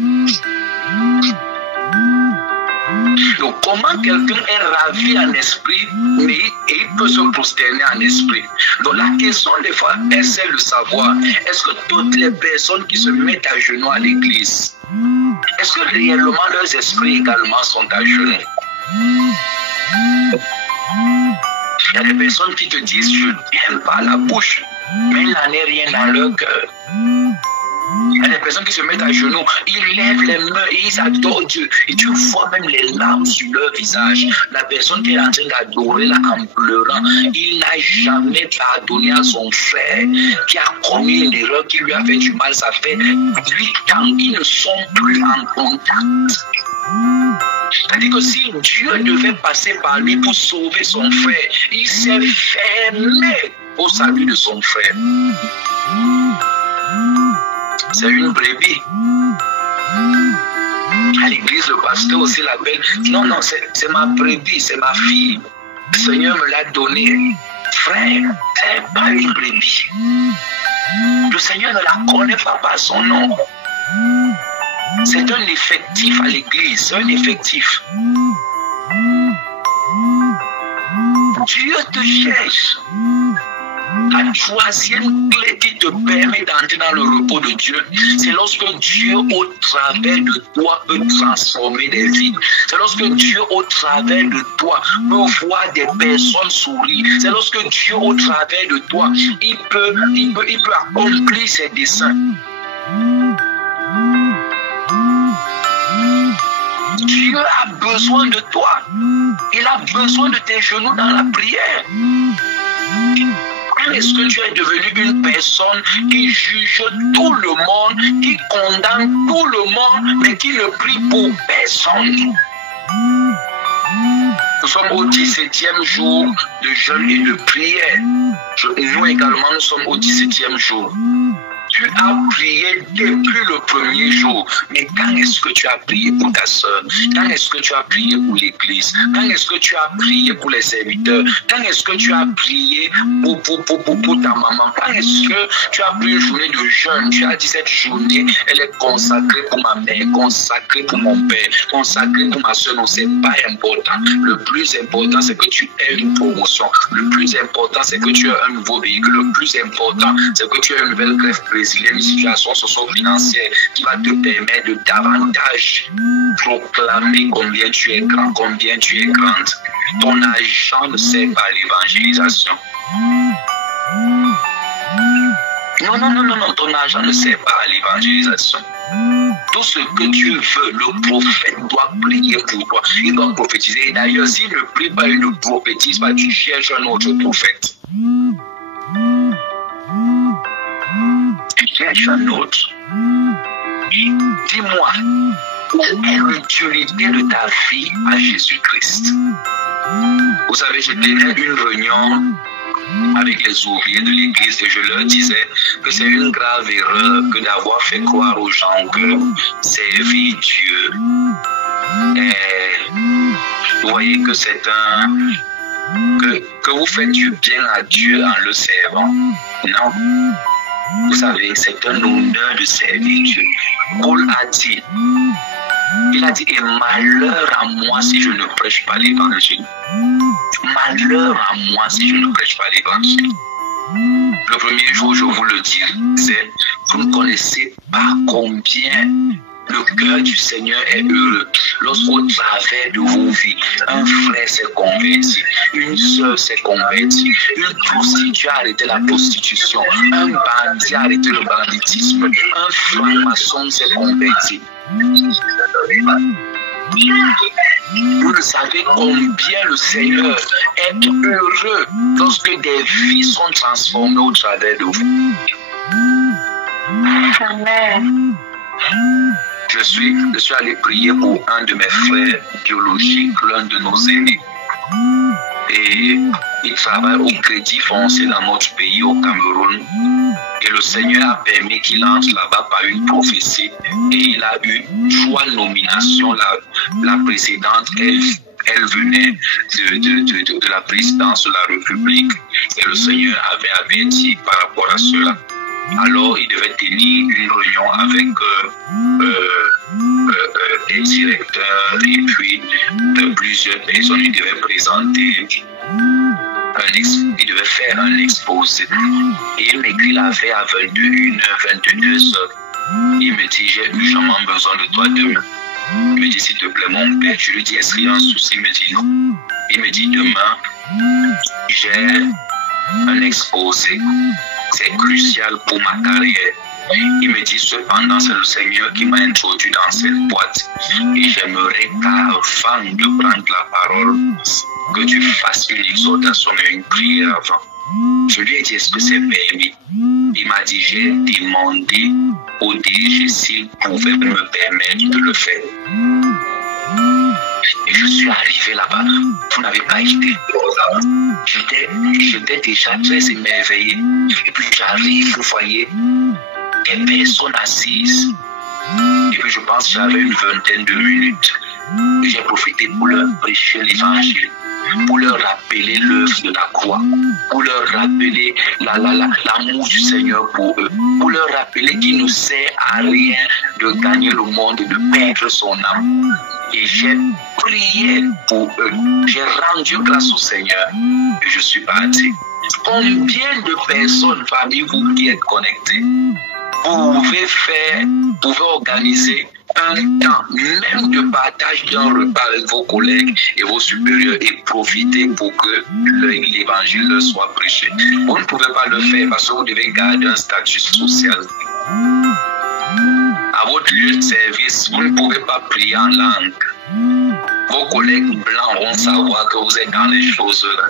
Donc comment quelqu'un est ravi en esprit, mais il peut se prosterner en esprit. Donc la question des fois est celle de savoir, est-ce que toutes les personnes qui se mettent à genoux à l'église, est-ce que réellement leurs esprits également sont à genoux? Il y a des personnes qui te disent, je n'aime pas la bouche, mais il n'en est rien dans leur cœur. Il y a des personnes qui se mettent à genoux, ils lèvent les mains et ils adorent Dieu. Et tu vois même les larmes sur leur visage. La personne qui est en train d'adorer là en pleurant, il n'a jamais pardonné à son frère qui a commis une erreur, qui lui a fait du mal. Ça fait 8 ans, ils ne sont plus en contact. C'est-à-dire que si Dieu devait passer par lui pour sauver son frère, il s'est fermé au salut de son frère. C'est une brebis. À l'église, le pasteur aussi l'appelle. Non, c'est ma brebis, c'est ma fille. Le Seigneur me l'a donnée. Frère, ce n'est pas une brebis. Le Seigneur ne la connaît pas par son nom. C'est un effectif à l'église, c'est un effectif. Dieu te cherche. La troisième clé qui te permet d'entrer dans le repos de Dieu, c'est lorsque Dieu, au travers de toi, peut transformer des vies. C'est lorsque Dieu, au travers de toi, peut voir des personnes sourire. C'est lorsque Dieu, au travers de toi, il peut accomplir ses desseins. Dieu a besoin de toi. Il a besoin de tes genoux dans la prière. Est-ce que tu es devenu une personne qui juge tout le monde, qui condamne tout le monde, mais qui ne prie pour personne? Nous sommes au 17e jour de jeûne et de prière. Nous également, nous sommes au 17e jour. Tu as prié depuis le premier jour. Mais quand est-ce que tu as prié pour ta soeur? Quand est-ce que tu as prié pour l'église? Quand est-ce que tu as prié pour les serviteurs? Quand est-ce que tu as prié pour ta maman? Quand est-ce que tu as pris une journée de jeûne? Tu as dit cette journée, elle est consacrée pour ma mère, consacrée pour mon père, consacrée pour ma soeur. Non, c'est pas important. Le plus important, c'est que tu aies une promotion. Le plus important, c'est que tu aies un nouveau véhicule. Le plus important, c'est que tu aies une nouvelle greffe. résilier une situation socio-financière qui va te permettre de davantage proclamer combien tu es grand, combien tu es grande. Ton argent ne sert pas à l'évangélisation. Non, ton argent ne sert pas à l'évangélisation. Tout ce que tu veux, le prophète doit prier pour toi. Il doit prophétiser. Et d'ailleurs, s'il ne prie pas, il ne prophétise pas, tu cherches un autre prophète. Tu cherches un autre. Dis-moi, quelle est l'utilité de ta vie à Jésus-Christ? Vous savez, je tenais une réunion avec les ouvriers de l'église et je leur disais que c'est une grave erreur que d'avoir fait croire aux gens que servir Dieu est, vous voyez que c'est que vous faites du bien à Dieu en le servant. Non. Vous savez, c'est un honneur de servir Dieu. Paul a dit, il a dit, et malheur à moi si je ne prêche pas l'évangile. Malheur à moi si je ne prêche pas l'évangile. Le premier jour, je vous le disais, vous ne connaissez pas combien le cœur du Seigneur est heureux lorsqu'au travers de vos vies, un frère s'est converti, une sœur s'est convertie, une prostituée a arrêté la prostitution, un bandit a arrêté le banditisme, un franc-maçon s'est converti. Vous ne savez combien le Seigneur est heureux lorsque des vies sont transformées au travers de vous. Amen. Je suis allé prier pour un de mes frères biologiques, l'un de nos aînés. Et il travaille au Crédit Foncier dans notre pays, au Cameroun. Et le Seigneur a permis qu'il entre là-bas par une prophétie. Et il a eu 3 nominations. La précédente, elle venait de la présidence de la République. Et le Seigneur avait averti par rapport à cela. Alors, il devait tenir une réunion avec des directeurs et puis plusieurs personnes. Il devait présenter il devait faire un exposé. Et il m'écrit la veille à 21h, 22h. Il me dit, j'ai urgemment besoin de toi demain. Il me dit, s'il te plaît, mon père. Je lui dis, est-ce qu'il y a un souci? Il me dit non. Il me dit, demain, j'ai un exposé. C'est crucial pour ma carrière. Il me dit, cependant, c'est le Seigneur qui m'a introduit dans cette boîte. Et j'aimerais qu'avant de prendre la parole, que tu fasses une exhortation et une prière avant. Je lui ai dit, est-ce que c'est permis? Il m'a dit, j'ai demandé au DG s'il pouvait me permettre de le faire. Et je suis arrivé là-bas. Vous n'avez pas été. J'étais déjà très émerveillé. Et puis j'arrive, vous voyez, des personnes assises. Et puis je pense que j'avais une vingtaine de minutes. Et j'ai profité pour leur prêcher l'évangile, pour leur rappeler l'œuvre de la croix, pour leur rappeler l'amour du Seigneur pour eux, pour leur rappeler qu'il ne sert à rien de gagner le monde et de perdre son âme. Et j'ai prié pour eux. J'ai rendu grâce au Seigneur et je suis parti. Combien de personnes parmi vous qui êtes connectés, vous pouvez organiser un temps, même de partage d'un repas avec vos collègues et vos supérieurs et profiter pour que l'évangile leur soit prêché. Vous ne pouvez pas le faire parce que vous devez garder un statut social. À votre lieu de service, vous ne pouvez pas prier en langue. Vos collègues blancs vont savoir que vous êtes dans les choses-là.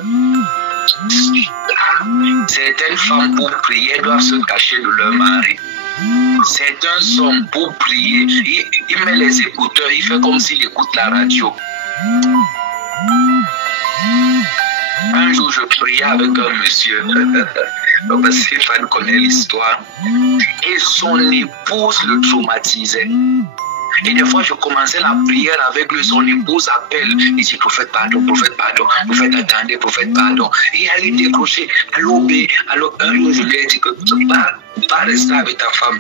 Certaines femmes pour prier doivent se cacher de leur mari. Certains hommes pour prier, il met les écouteurs, il fait comme s'il écoute la radio. Un jour, je priais avec un monsieur, parce que Stéphane connaît l'histoire, et son épouse le traumatisait. Et des fois, je commençais la prière avec lui, son épouse appelle, il dit, prophète, pardon, prophète, attendez, prophète, pardon. Et elle est décrochée, alors un jour, je lui ai dit que pas rester avec ta femme.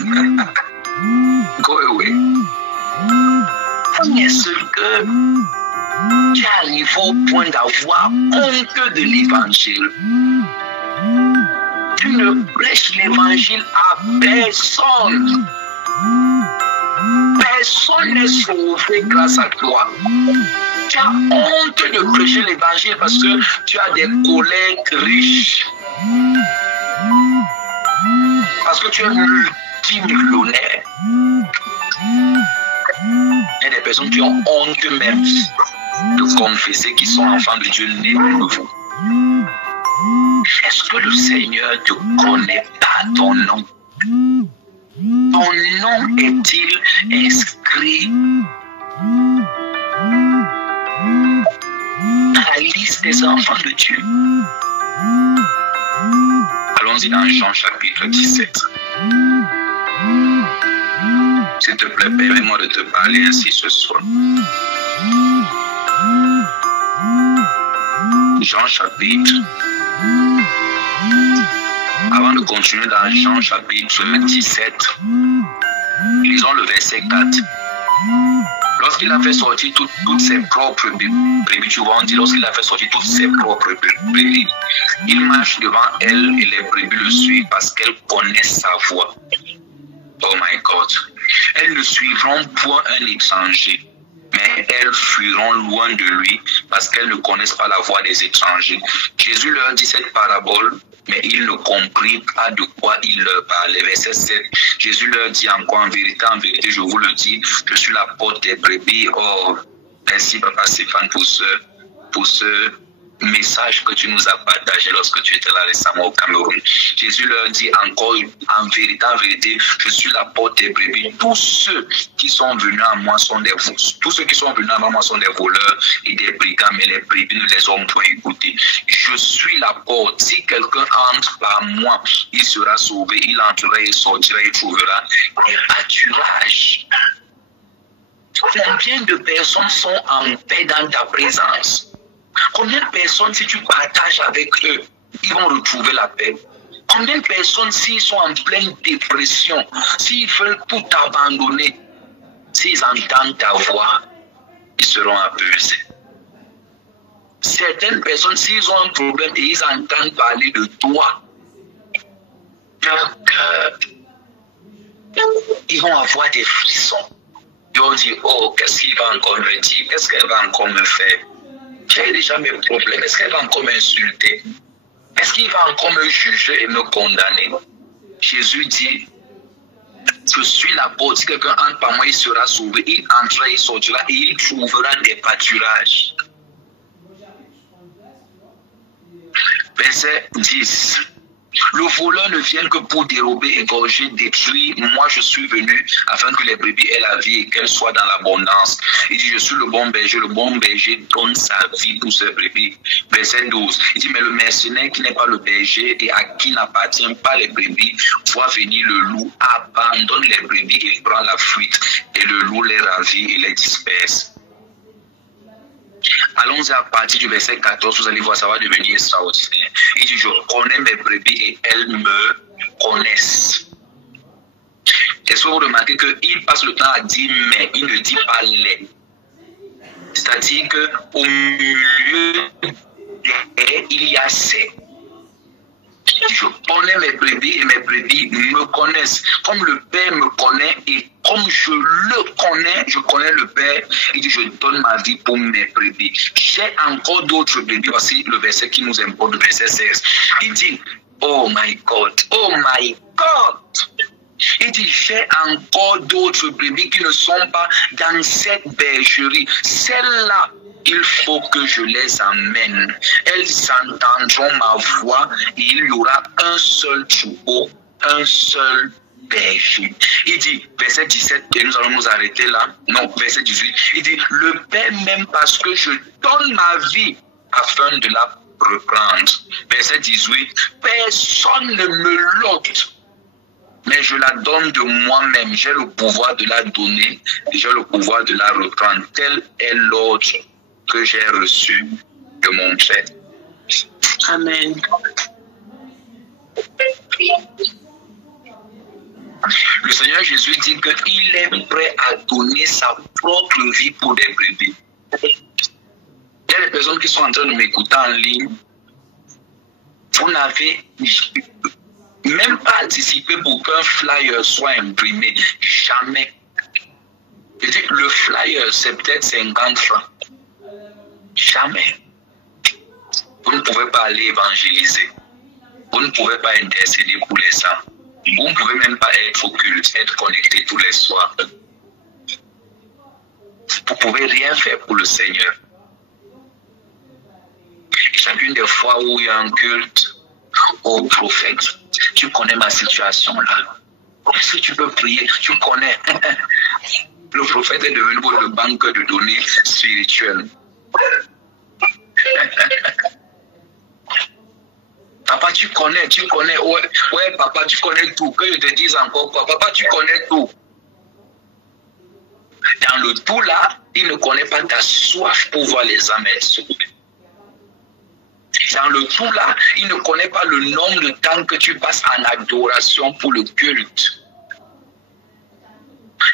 Go away. Est-ce que tu arrives au point d'avoir honte de l'évangile? Tu ne prêches l'évangile à personne. Personne n'est sauvé grâce à toi. Tu as honte de prêcher l'évangile parce que tu as des collègues riches. Parce que tu es multimillionnaire. Il y a des personnes qui ont honte même de confesser qu'ils sont enfants de Dieu nés de nouveau. Est-ce que le Seigneur te connaît par ton nom? Ton nom est-il inscrit dans la liste des enfants de Dieu? Allons-y dans Jean chapitre 17. S'il te plaît, permets-moi de te parler ainsi ce soir. Jean chapitre. Avant de continuer dans Jean chapitre 17, lisons le verset 4. Lorsqu'il a fait sortir toutes ses propres brebis, tu vois, on dit lorsqu'il a fait sortir toutes ses propres brebis, il marche devant elles et les brebis le suivent parce qu'elles connaissent sa voix. Oh my God. Elles ne suivront point un étranger, mais elles fuiront loin de lui parce qu'elles ne connaissent pas la voix des étrangers. Jésus leur dit cette parabole, mais ils ne comprirent pas de quoi il leur parlait. Verset 7, Jésus leur dit encore, en vérité, je vous le dis, je suis la porte des brebis. Oh, merci Papa Stéphane pour ce message que tu nous as partagé lorsque tu étais là récemment au Cameroun. Jésus leur dit encore, en vérité, je suis la porte des brebis. Tous ceux qui sont venus à moi sont des voleurs et des brigands, mais les brebis ne les ont point écoutés. Je suis la porte. Si quelqu'un entre par moi, il sera sauvé, il entrera et sortira et trouvera un pâturage. Combien de personnes sont en paix dans ta présence? Combien de personnes, si tu partages avec eux, ils vont retrouver la paix? Combien de personnes, s'ils sont en pleine dépression, s'ils veulent tout abandonner, s'ils entendent ta voix, ils seront apaisés? Certaines personnes, s'ils ont un problème et ils entendent parler de toi, leur cœur, ils vont avoir des frissons. Ils vont dire, oh, qu'est-ce qu'il va encore me dire? Qu'est-ce qu'elle va encore me faire? J'ai déjà mes problèmes. Est-ce qu'elle va encore m'insulter? Est-ce qu'il va encore me juger et me condamner? Jésus dit, je suis la porte. Si quelqu'un entre par moi, il sera sauvé. Il entrera, il sortira et il trouvera des pâturages. Verset 10. Le voleur ne vient que pour dérober, égorger, détruire. Moi, je suis venu afin que les brebis aient la vie et qu'elles soient dans l'abondance. Il dit, je suis le bon berger donne sa vie pour ses brebis. Verset 12. Il dit, mais le mercenaire qui n'est pas le berger et à qui n'appartient pas les brebis, voit venir le loup, abandonne les brebis et il prend la fuite. Et le loup les ravit et les disperse. Allons-y à partir du verset 14, vous allez voir, ça va devenir extraordinaire. Il dit, je connais mes brebis et elles me connaissent. Est-ce que vous remarquez qu'il passe le temps à dire mais, il ne dit pas les. C'est-à-dire qu'au milieu des il y a ces. Je connais mes brebis et mes brebis me connaissent. Comme le Père me connaît et comme je le connais, je connais le Père. Il dit, je donne ma vie pour mes brebis. J'ai encore d'autres brebis. Voici le verset qui nous importe, le verset 16. Il dit, oh my God, oh my God. Il dit, j'ai encore d'autres brebis qui ne sont pas dans cette bergerie. Celles-là, il faut que je les amène. Elles entendront ma voix et il y aura un seul troupeau, un seul berger. Il dit, verset 17, et nous allons nous arrêter là. Non, verset 18. Il dit, le Père même parce que je donne ma vie afin de la reprendre. Verset 18, personne ne me l'ôte, mais je la donne de moi-même. J'ai le pouvoir de la donner et j'ai le pouvoir de la reprendre. Tel est l'ordre que j'ai reçu de mon Père. Amen. Le Seigneur Jésus dit qu'il est prêt à donner sa propre vie pour des brebis. Il y a des personnes qui sont en train de m'écouter en ligne. Vous n'avez même pas anticiper pour qu'un flyer soit imprimé. Jamais. Je dis, le flyer, c'est peut-être 50 francs. Jamais. Vous ne pouvez pas aller évangéliser. Vous ne pouvez pas intercéder pour les saints. Vous ne pouvez même pas être au culte, être connecté tous les soirs. Vous ne pouvez rien faire pour le Seigneur. Et chacune des fois où il y a un culte, au prophète, tu connais ma situation là. Est-ce que tu peux prier? Tu connais. Le prophète est devenu votre banque de données spirituelles. Papa, tu connais. Ouais, papa, tu connais tout. Que je te dise encore quoi? Papa, tu connais tout. Dans le tout là, il ne connaît pas ta soif pour voir les âmes sauver. Dans le tout là, il ne connaît pas le nombre de temps que tu passes en adoration pour le culte.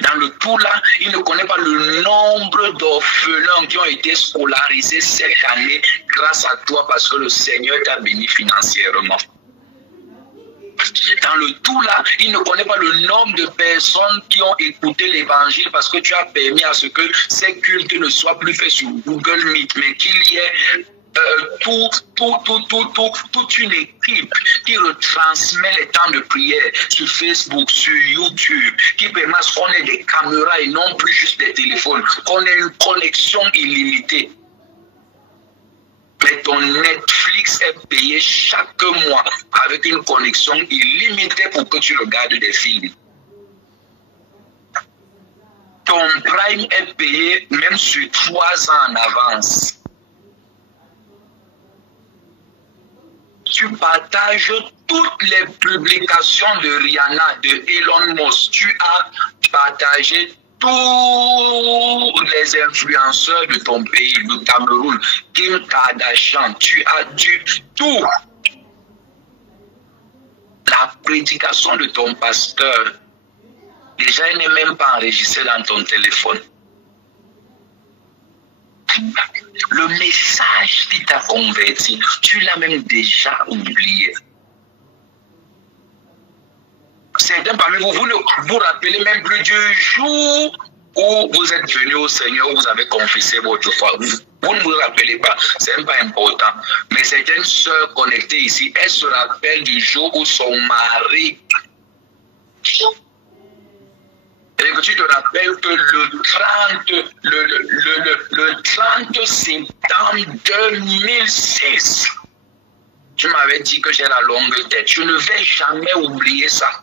Dans le tout là, il ne connaît pas le nombre d'orphelins qui ont été scolarisés cette année grâce à toi parce que le Seigneur t'a béni financièrement. Dans le tout là, il ne connaît pas le nombre de personnes qui ont écouté l'évangile parce que tu as permis à ce que ces cultes ne soient plus faits sur Google Meet, mais qu'il y ait toute une équipe qui retransmet les temps de prière sur Facebook, sur YouTube, qui permet qu'on ait des caméras et non plus juste des téléphones, qu'on ait une connexion illimitée. Mais ton Netflix est payé chaque mois avec une connexion illimitée pour que tu regardes des films. Ton Prime est payé même sur 3 ans en avance. Tu partages toutes les publications de Rihanna, de Elon Musk. Tu as partagé tous les influenceurs de ton pays, le Cameroun, Kim Kardashian. Tu as dû tout. La prédication de ton pasteur, déjà, elle n'est même pas enregistrée dans ton téléphone. Le message qui t'a converti, tu l'as même déjà oublié. Certains parmi vous, vous ne vous rappelez même plus du jour où vous êtes venu au Seigneur, où vous avez confessé votre foi. Vous ne vous rappelez pas, c'est même pas important. Mais certaines sœurs connectées ici, elles se rappellent du jour où son mari... Et que tu te rappelles que le 30 septembre 2006, tu m'avais dit que j'ai la longue tête. Je ne vais jamais oublier ça.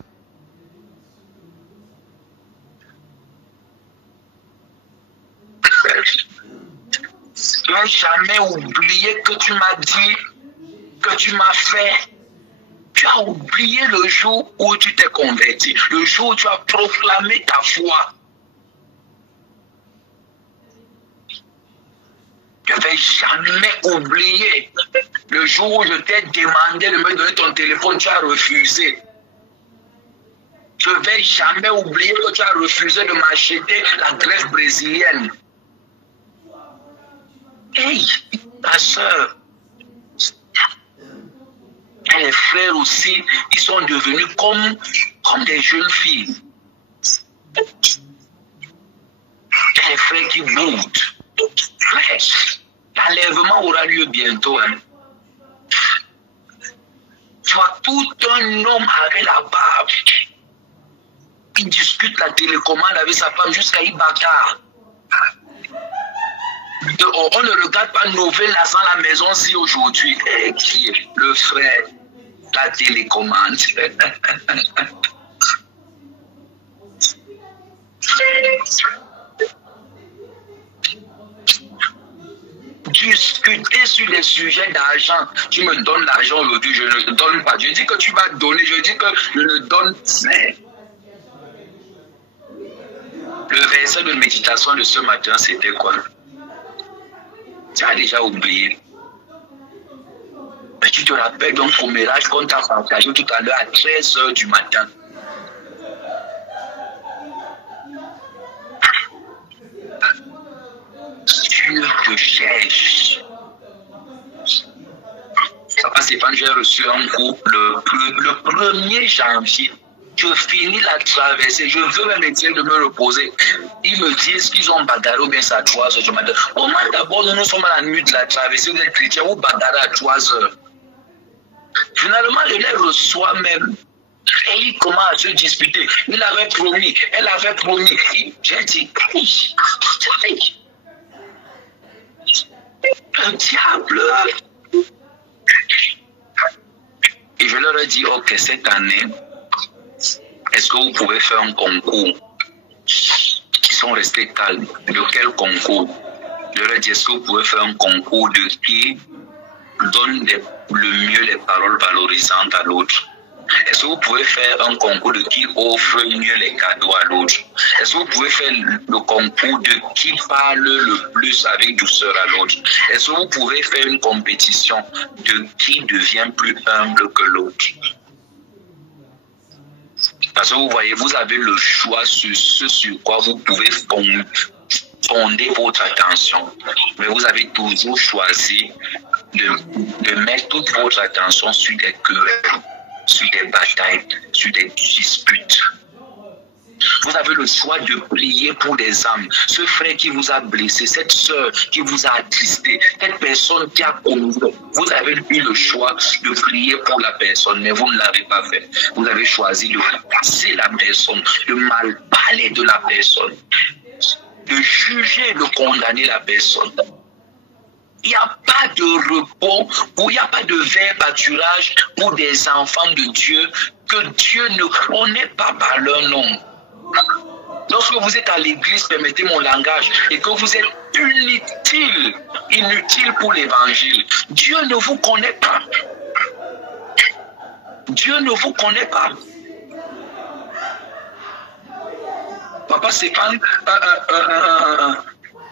Je ne vais jamais oublier que tu m'as dit, que tu m'as fait. Tu as oublié le jour où tu t'es converti, le jour où tu as proclamé ta foi. Je ne vais jamais oublier le jour où je t'ai demandé de me donner ton téléphone, tu as refusé. Je ne vais jamais oublier que tu as refusé de m'acheter la greffe brésilienne. Hey, ta soeur. Et les frères aussi, ils sont devenus comme des jeunes filles. Et les frères qui boudent. L'enlèvement aura lieu bientôt. Hein. Tu vois, tout un homme avec la barbe. Il discute la télécommande avec sa femme jusqu'à Ibaka. On ne regarde pas Nouvelle dans la maison si aujourd'hui. Et qui est le frère? La télécommande. Discuter sur les sujets d'argent. Tu me donnes l'argent aujourd'hui, je ne donne pas. Je dis que tu vas donner, je dis que je ne donne pas. Le verset de méditation de ce matin, c'était quoi? Tu as déjà oublié. Mais tu te rappelles donc au commérage qu'on t'a partagé tout à l'heure à 13 h du matin. Dieu te cherche. Papa, Stéphane, j'ai reçu un coup le 1er janvier. Je finis la traversée, je veux même dire de me reposer. Ils me disent qu'ils ont bagarré ou bien c'est à 3 heures du matin. Comment d'abord nous sommes à la nuit de la traversée, vous êtes chrétien, vous bagarrez à 3 heures. Finalement, je les reçois même. Et il commence à se disputer. Il avait promis, elle avait promis. J'ai dit, le diable. Et je leur ai dit, ok, cette année, est-ce que vous pouvez faire un concours? Ils sont restés calmes. De quel concours? Je leur ai dit, est-ce que vous pouvez faire un concours de qui donne le mieux les paroles valorisantes à l'autre? Est-ce que vous pouvez faire un concours de qui offre mieux les cadeaux à l'autre? Est-ce que vous pouvez faire le concours de qui parle le plus avec douceur à l'autre? Est-ce que vous pouvez faire une compétition de qui devient plus humble que l'autre? Parce que vous voyez, vous avez le choix sur ce sur quoi vous pouvez fonder votre attention. Mais vous avez toujours choisi de mettre toute votre attention sur des querelles, sur des batailles, sur des disputes. Vous avez le choix de prier pour des âmes. Ce frère qui vous a blessé, cette soeur qui vous a attristé, cette personne qui a commis. Vous avez eu le choix de prier pour la personne, mais vous ne l'avez pas fait. Vous avez choisi de casser la personne, de mal parler de la personne, de juger, de condamner la personne. Il n'y a pas de repos, il n'y a pas de vrai pâturage pour des enfants de Dieu, que Dieu ne connaît pas par leur nom. Lorsque vous êtes à l'église, permettez mon langage, et que vous êtes inutile pour l'évangile, Dieu ne vous connaît pas. Dieu ne vous connaît pas. Papa Stéphane,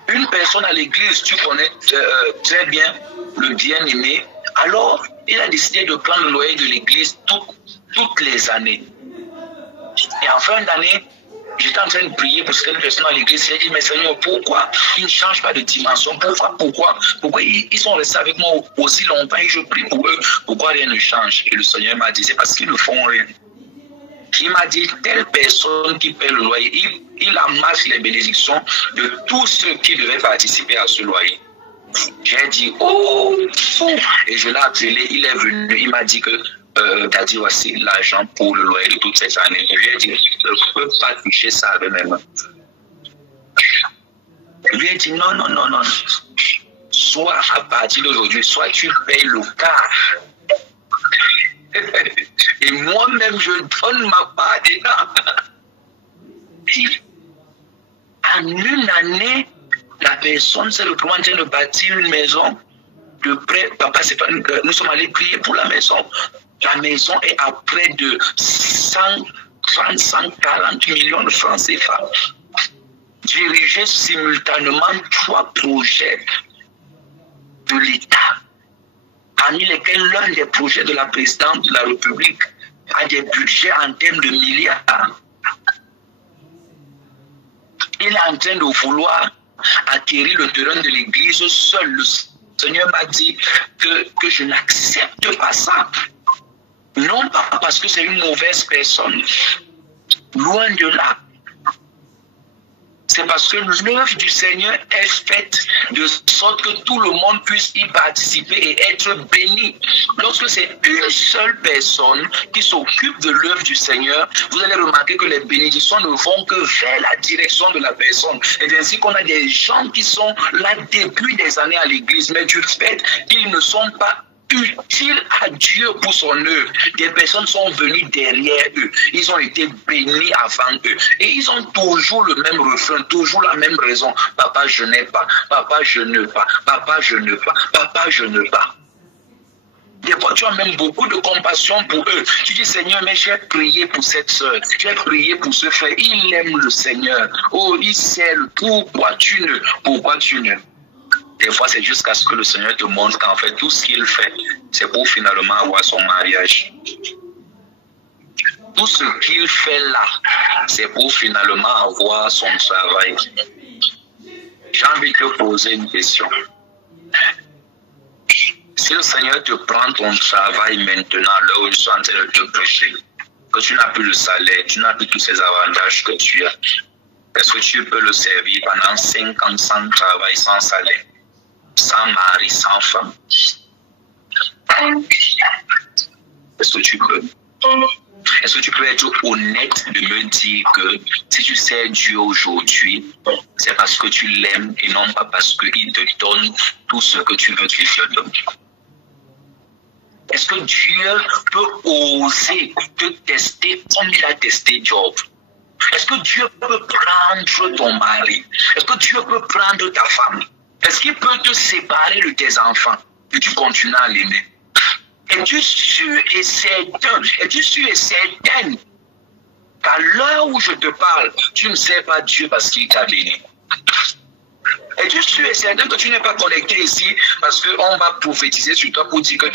une personne à l'église, tu connais très bien le bien-aimé, alors il a décidé de prendre le loyer de l'église toutes les années. Et en fin d'année, j'étais en train de prier pour cette personne à l'église. J'ai dit, mais Seigneur, pourquoi ils ne changent pas de dimension? Pourquoi ils sont restés avec moi aussi longtemps et je prie pour eux? Pourquoi rien ne change? Et le Seigneur m'a dit, c'est parce qu'ils ne font rien. Il m'a dit, telle personne qui paie le loyer, il amasse les bénédictions de tous ceux qui devaient participer à ce loyer. J'ai dit, oh, et je l'ai appelé, il est venu, il m'a dit que t'as dit, voici l'argent pour le loyer de toutes ces années. Je lui ai dit, je ne peux pas toucher ça avec mes mains. Je lui ai dit, non. Soit à partir d'aujourd'hui, soit tu payes le quart. Et moi-même, je donne ma part dedans. En une année, la personne s'est retrouvée en train de bâtir une maison. De près, papa, c'est pas, nous sommes allés prier pour la maison. La maison est à près de 140 millions de francs CFA. Diriger simultanément 3 projets de l'État, parmi lesquels l'un des projets de la présidente de la République a des budgets en termes de milliards. Il est en train de vouloir acquérir le terrain de l'église seul. Le Seigneur m'a dit que je n'accepte pas ça. Non pas parce que c'est une mauvaise personne. Loin de là. C'est parce que l'œuvre du Seigneur est faite de sorte que tout le monde puisse y participer et être béni. Lorsque c'est une seule personne qui s'occupe de l'œuvre du Seigneur, vous allez remarquer que les bénédictions ne vont que vers la direction de la personne. Et ainsi qu'on a des gens qui sont là depuis des années à l'église, mais du fait qu'ils ne sont pas utile à Dieu pour son œuvre. Des personnes sont venues derrière eux. Ils ont été bénis avant eux. Et ils ont toujours le même refrain, toujours la même raison. Papa, je n'ai pas. Papa, je ne pas. Papa, je ne pas. Papa, je ne pas. Des fois, tu as même beaucoup de compassion pour eux. Tu dis, Seigneur, mais j'ai prié pour cette soeur. J'ai prié pour ce frère. Il aime le Seigneur. Oh, il sait pourquoi tu ne. Des fois, c'est jusqu'à ce que le Seigneur te montre qu'en fait, tout ce qu'il fait, c'est pour finalement avoir son mariage. Tout ce qu'il fait là, c'est pour finalement avoir son travail. J'ai envie de te poser une question. Si le Seigneur te prend ton travail maintenant, là où je suis en train de te prêcher, que tu n'as plus le salaire, tu n'as plus tous ces avantages que tu as, est-ce que tu peux le servir pendant 5 ans sans travail, sans salaire, sans mari, sans femme? Est-ce que tu peux? Est-ce que tu peux être honnête de me dire que si tu sers Dieu aujourd'hui, c'est parce que tu l'aimes et non pas parce qu'il te donne tout ce que tu veux qu'il te donne? Est-ce que Dieu peut oser te tester comme il a testé Job? Est-ce que Dieu peut prendre ton mari? Est-ce que Dieu peut prendre ta femme? Est-ce qu'il peut te séparer de tes enfants et tu continues à l'aimer? Es-tu sûr et certain qu'à l'heure où je te parle, tu ne sais pas Dieu parce qu'il t'a béni? Es-tu sûr et certain que tu n'es pas connecté ici parce qu'on va prophétiser sur toi pour dire que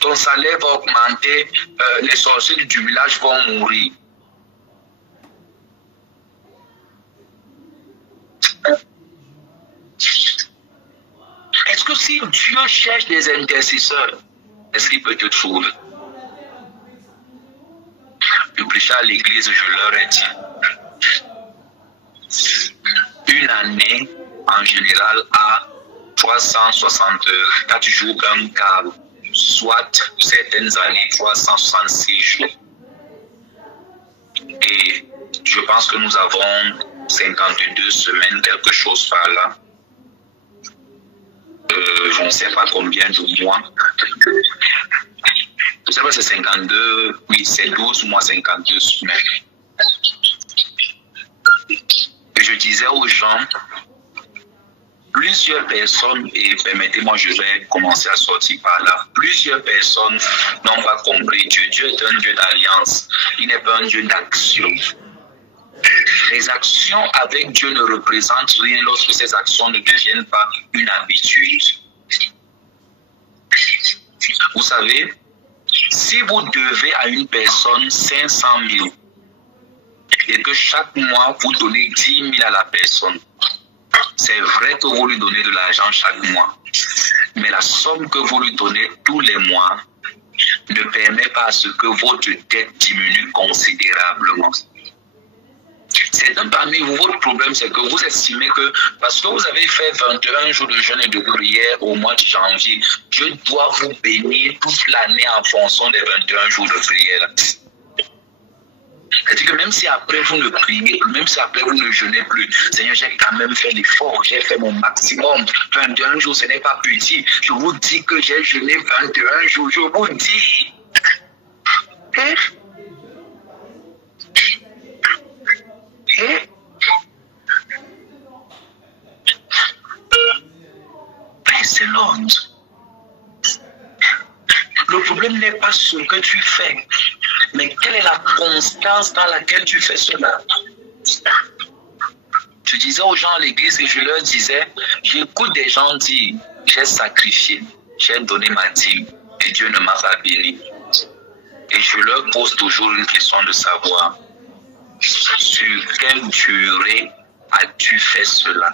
ton salaire va augmenter, les sorciers du village vont mourir? Est-ce que si Dieu cherche des intercesseurs, est-ce qu'il peut te trouver? Je prêchais à l'église, je leur ai dit, une année en général a 360 heures, 4 jours d'un quart, soit certaines années 366 jours. Et je pense que nous avons 52 semaines, quelque chose par là. Je ne sais pas combien de mois. Je ne sais pas si c'est 52, oui, c'est 12 mois, 52 semaines. Et je disais aux gens, plusieurs personnes, et permettez-moi, je vais commencer à sortir par là, plusieurs personnes n'ont pas compris Dieu. Dieu est un Dieu d'alliance, il n'est pas un Dieu d'action. Les actions avec Dieu ne représentent rien lorsque ces actions ne deviennent pas une habitude. Vous savez, si vous devez à une personne 500 000 et que chaque mois vous donnez 10 000 à la personne, c'est vrai que vous lui donnez de l'argent chaque mois, mais la somme que vous lui donnez tous les mois ne permet pas à ce que votre dette diminue considérablement. Certains parmi vous, votre problème, c'est que vous estimez que parce que vous avez fait 21 jours de jeûne et de prière au mois de janvier, Dieu doit vous bénir toute l'année en fonction des 21 jours de prière. C'est-à-dire que même si après vous ne priez plus, même si après vous ne jeûnez plus, Seigneur, j'ai quand même fait l'effort, j'ai fait mon maximum. 21 jours, ce n'est pas petit. Je vous dis que j'ai jeûné 21 jours, je vous dis. C'est l'autre. Le problème n'est pas ce que tu fais, mais quelle est la constance dans laquelle tu fais cela. Je disais aux gens à l'église et je leur disais, j'écoute des gens dire, j'ai sacrifié, j'ai donné ma dîme et Dieu ne m'a pas béni. Et je leur pose toujours une question de savoir, sur quelle durée as-tu fait cela?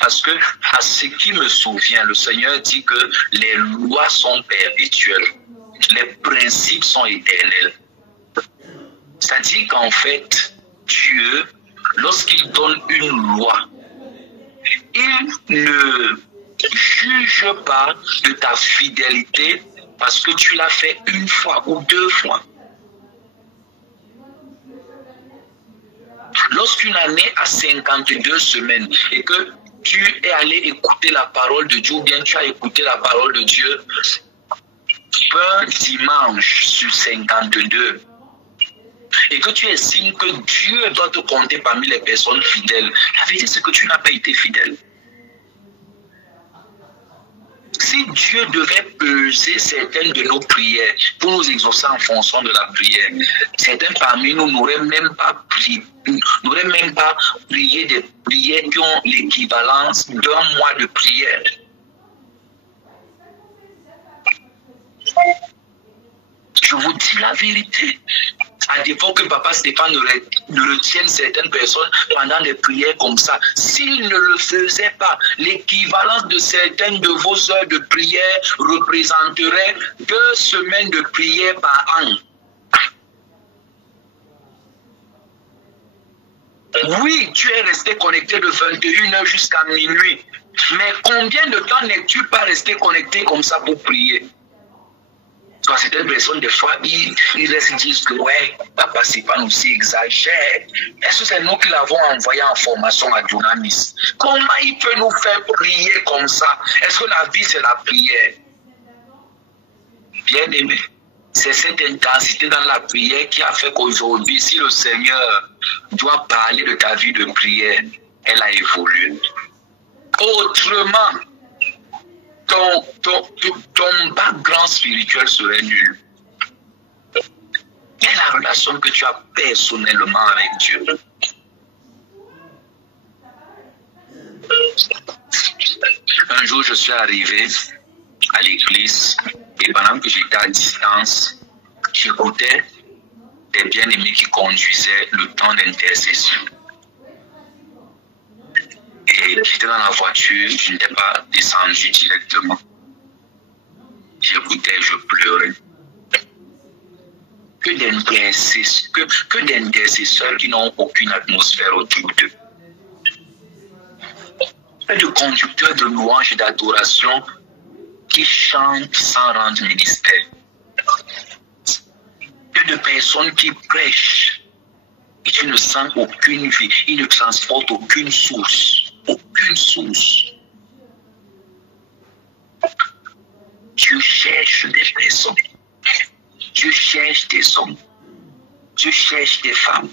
Parce que, à ce qui me souvient, le Seigneur dit que les lois sont perpétuelles, les principes sont éternels. C'est-à-dire qu'en fait, Dieu, lorsqu'il donne une loi, il ne juge pas de ta fidélité parce que tu l'as fait une fois ou 2 fois. Lorsqu'une année a 52 semaines et que tu es allé écouter la parole de Dieu ou bien tu as écouté la parole de Dieu un dimanche sur 52 et que tu estimes que Dieu doit te compter parmi les personnes fidèles, la vérité c'est que tu n'as pas été fidèle. Si Dieu devait peser certaines de nos prières pour nous exaucer en fonction de la prière, certains parmi nous n'auraient même pas prié des prières qui ont l'équivalence d'1 mois de prière. Je vous dis la vérité. à défaut que Papa Stéphane ne retienne certaines personnes pendant des prières comme ça. S'il ne le faisait pas, l'équivalence de certaines de vos heures de prière représenterait 2 semaines de prière par an. Oui, tu es resté connecté de 21h jusqu'à minuit. Mais combien de temps n'es-tu pas resté connecté comme ça pour prier? Parce que certaines personnes, des fois, ils restent disent que ouais, Papa Stéphane aussi exagère. Est-ce que c'est nous qui l'avons envoyé en formation à Dunamis? Comment il peut nous faire prier comme ça? Est-ce que la vie, c'est la prière? Bien aimé, c'est cette intensité dans la prière qui a fait qu'aujourd'hui, si le Seigneur doit parler de ta vie de prière, elle a évolué. Autrement, ton background spirituel serait nul. Quelle est la relation que tu as personnellement avec Dieu? Un jour, je suis arrivé à l'église et pendant que j'étais à distance, j'écoutais des bien-aimés qui conduisaient le temps d'intercession. Et j'étais dans la voiture, je n'étais pas descendu directement. J'écoutais, je pleurais. Que d'intercesseurs qui n'ont aucune atmosphère autour d'eux. Que de conducteurs de louanges et d'adoration qui chantent sans rendre ministère. Que de personnes qui prêchent et tu ne sens aucune vie, ils ne transportent aucune source. Aucune source. Dieu cherche des personnes. Dieu cherche des hommes. Dieu cherche des femmes.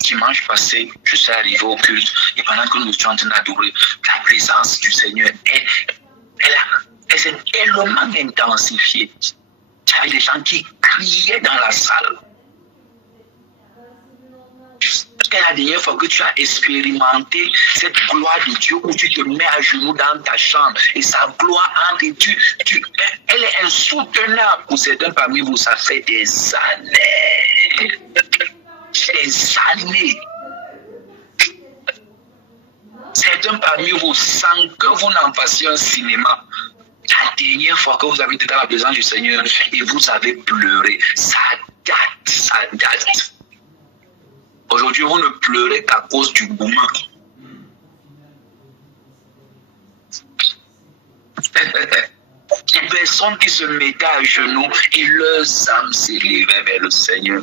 Dimanche passé, je suis arrivé au culte et pendant que nous étions en train d'adorer, la présence du Seigneur, elle s'est tellement intensifiée. Il y avait des gens qui criaient dans la salle. Quelle est la dernière fois que tu as expérimenté cette gloire de Dieu où tu te mets à genoux dans ta chambre et sa gloire entre et elle est insoutenable pour certains parmi vous, ça fait des années. Des années. Certains parmi vous, sans que vous n'en fassiez un cinéma, la dernière fois que vous avez été dans la présence du Seigneur et vous avez pleuré, ça date. Aujourd'hui, vous ne pleurez qu'à cause du gourmand. Les personnes qui se mettaient à genoux et leurs âmes s'élevaient vers le Seigneur.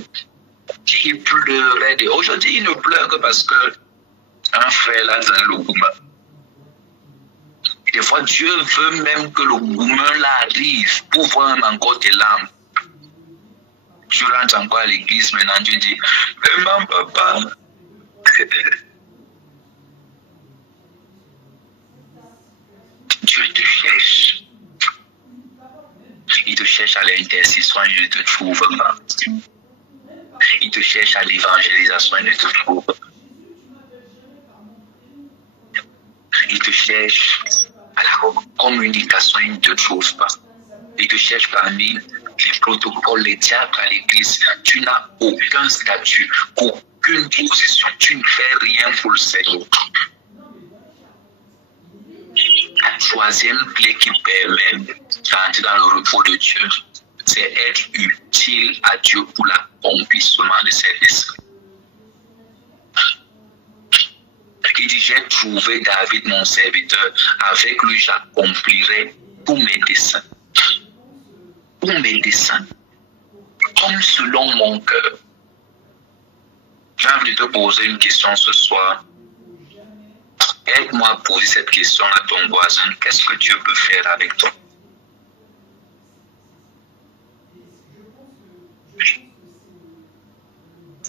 Ils pleuraient. Aujourd'hui, ils ne pleurent que parce que un frère là dans le gourmand. Des fois, Dieu veut même que le gourmand là arrive pour voir encore tes larmes. Tu rentres encore à l'église, maintenant tu dis, maman, papa. Dieu te cherche. Il te cherche à l'intercession, il ne te trouve pas. Il te cherche à l'évangélisation, il ne te trouve pas. Il te cherche à la communication, il ne te trouve pas. Il te cherche parmi les protocoles, les diacres à l'église. Tu n'as aucun statut, aucune position. Tu ne fais rien pour le Seigneur. La troisième clé qui permet d'entrer dans le repos de Dieu, c'est être utile à Dieu pour l'accomplissement de ses desseins. Il dit, j'ai trouvé David mon serviteur, avec lui j'accomplirai tous mes desseins. Tous mes desseins, comme selon mon cœur. J'ai envie de te poser une question ce soir. Aide-moi à poser cette question à ton voisin. Qu'est-ce que Dieu peut faire avec toi?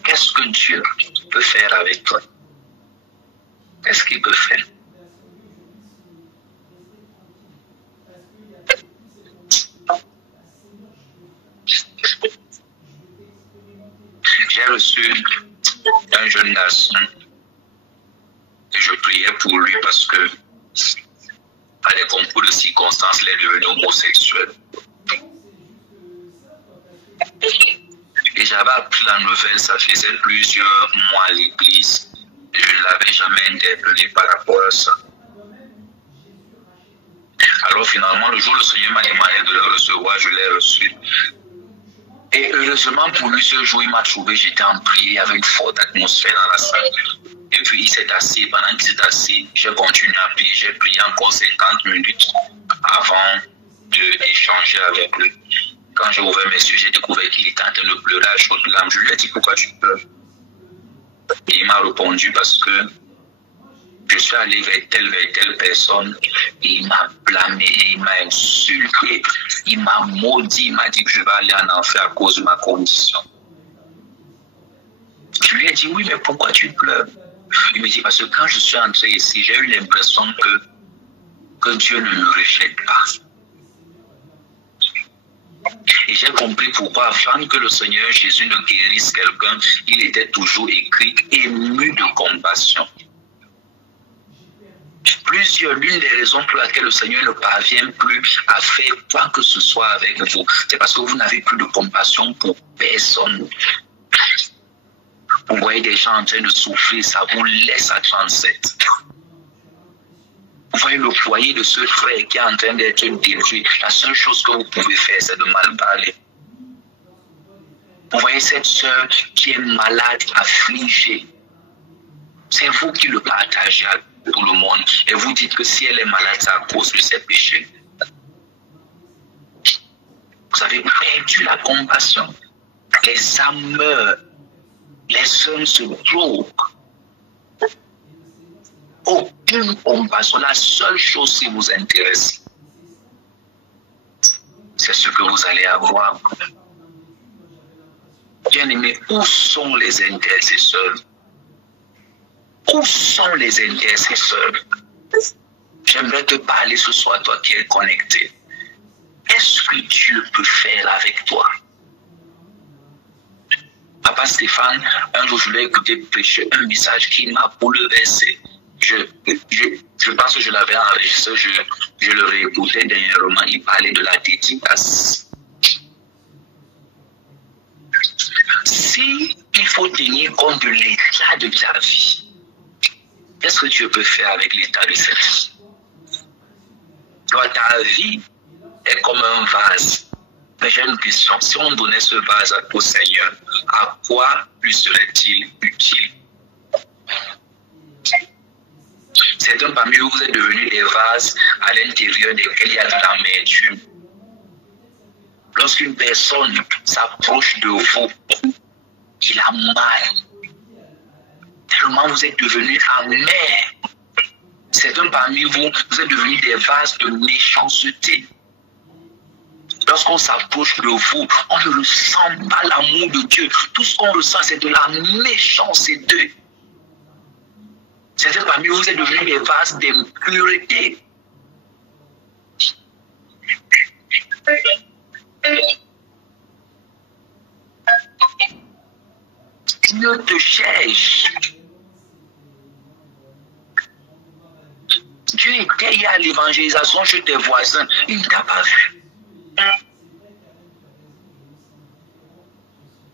Qu'est-ce que Dieu peut faire avec toi? Qu'est-ce qu'il peut faire? J'ai reçu un jeune garçon et je priais pour lui parce que, à des concours de circonstances, il est devenu homosexuel. j'avais appris la nouvelle, ça faisait plusieurs mois à l'église. Je ne l'avais jamais interpellé par rapport à ça. Alors finalement, le jour où le Seigneur m'a demandé de le recevoir, je l'ai reçu. Et heureusement pour lui, ce jour, il m'a trouvé, j'étais en prière, il y avait une forte atmosphère dans la salle. Et puis il s'est assis, pendant qu'il s'est assis, j'ai continué à prier, j'ai prié encore 50 minutes avant d'échanger avec lui. Quand j'ai ouvert mes yeux, j'ai découvert qu'il était en train de pleurer à chaudes larmes. Je lui ai dit, pourquoi tu pleures? Et il m'a répondu, parce que je suis allé vers telle personne, et il m'a blâmé, et il m'a insulté, il m'a maudit, il m'a dit que je vais aller en enfer à cause de ma condition. Je lui ai dit, oui, mais pourquoi tu pleures? Il me dit, parce que quand je suis entré ici, j'ai eu l'impression que Dieu ne me rejette pas. Et j'ai compris pourquoi avant que le Seigneur Jésus ne guérisse quelqu'un, il était toujours écrit ému de compassion. L'une des raisons pour laquelle le Seigneur ne parvient plus à faire quoi que ce soit avec vous, c'est parce que vous n'avez plus de compassion pour personne. Vous voyez des gens en train de souffrir, ça vous laisse à 37. Vous voyez le foyer de ce frère qui est en train d'être détruit. La seule chose que vous pouvez faire, c'est de mal parler. Vous voyez cette sœur qui est malade, affligée. C'est vous qui le partagez à tout le monde. Et vous dites que si elle est malade, c'est à cause de ses péchés. Vous avez perdu la compassion. Les âmes meurent. Les hommes se droguent. Aucune compassion. La seule chose qui vous intéresse, c'est ce que vous allez avoir. Bien-aimés, où sont les intercesseurs? Où sont les intercesseurs? J'aimerais te parler ce soir, toi qui es connecté. Qu'est-ce que Dieu peut faire avec toi? Papa Stéphane, un jour je l'ai écouté prêcher un message qui m'a bouleversé. Je pense que je l'avais enregistré, je le réécoutais dernièrement, il parlait de la dédicace. Si il faut tenir compte de l'état de ta vie, qu'est-ce que Dieu peut faire avec l'état de cette vie? Toi, ta vie est comme un vase. Mais j'ai une question. Si on donnait ce vase au Seigneur, à quoi lui serait-il utile? Certains parmi vous, vous êtes devenus des vases à l'intérieur desquels il y a de l'amertume. Lorsqu'une personne s'approche de vous, il a mal. Tellement vous êtes devenus amers. Certains parmi vous, vous êtes devenus des vases de méchanceté. Lorsqu'on s'approche de vous, on ne ressent pas l'amour de Dieu. Tout ce qu'on ressent, c'est de la méchanceté. Certains parmi vous, vous êtes devenus des vases d'impureté. Dieu te cherche. Dieu était hier à l'évangélisation chez tes voisins. Il ne t'a pas vu.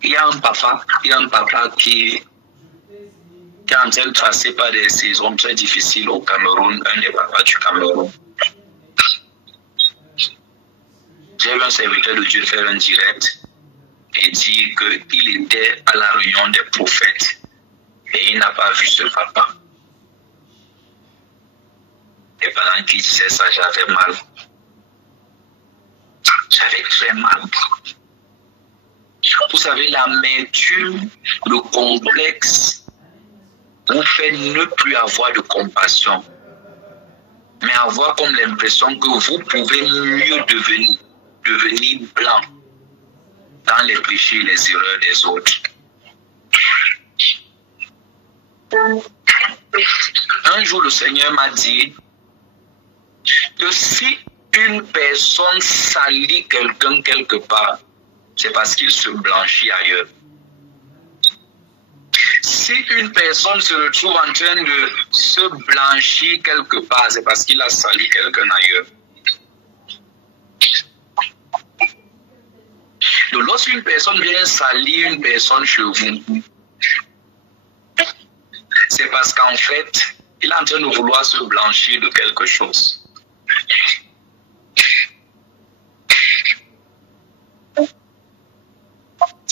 Il y a un papa qui est en train de passer par des saisons très difficiles au Cameroun, un des papas du Cameroun. J'ai vu un serviteur de Dieu faire un direct et dire qu'il était à la réunion des prophètes et il n'a pas vu ce papa. Et pendant qu'il disait ça, j'avais mal. J'avais très mal. Vous savez, l'amertume, le complexe, vous fait ne plus avoir de compassion, mais avoir comme l'impression que vous pouvez mieux devenir blanc dans les péchés et les erreurs des autres. Un jour, le Seigneur m'a dit que si une personne salit quelqu'un quelque part, c'est parce qu'il se blanchit ailleurs. Si une personne se retrouve en train de se blanchir quelque part, c'est parce qu'il a sali quelqu'un ailleurs. Donc Lorsqu'une personne vient salir une personne chez vous, c'est parce qu'en fait, il est en train de vouloir se blanchir de quelque chose.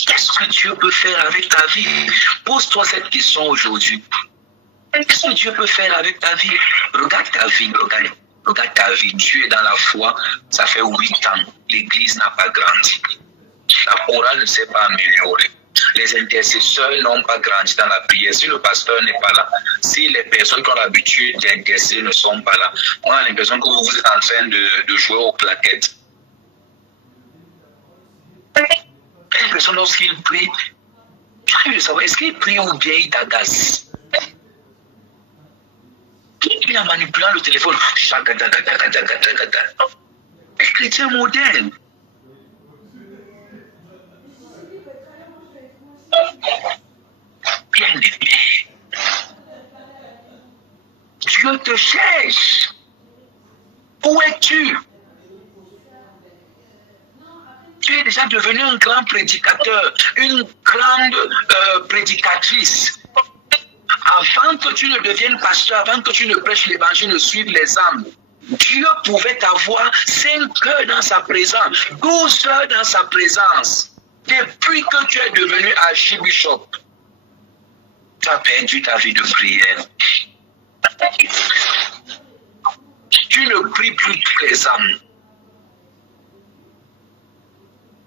Qu'est-ce que Dieu peut faire avec ta vie? Pose-toi cette question aujourd'hui. Qu'est-ce que Dieu peut faire avec ta vie? Regarde ta vie, regarde ta vie. Dieu est dans la foi, ça fait 8 ans. L'église n'a pas grandi. La morale ne s'est pas améliorée. Les intercesseurs n'ont pas grandi dans la prière. Si le pasteur n'est pas là, si les personnes qui ont l'habitude d'intercéder ne sont pas là, on a l'impression que vous êtes en train de jouer aux claquettes. Une personne, lorsqu'il prie, j'arrive de savoir, est-ce qu'il prie ou bien il t'agace? Il est en manipulant le téléphone. Les chrétiens modernes. Bien aimé. Dieu te cherche. Où es-tu? Tu es déjà devenu un grand prédicateur, une grande prédicatrice. Avant que tu ne deviennes pasteur, avant que tu ne prêches l'évangile, ne suives les âmes, Dieu pouvait avoir 5 heures dans sa présence, 12 heures dans sa présence. Depuis que tu es devenu archibishop, tu as perdu ta vie de prière. Tu ne pries plus toutes les âmes.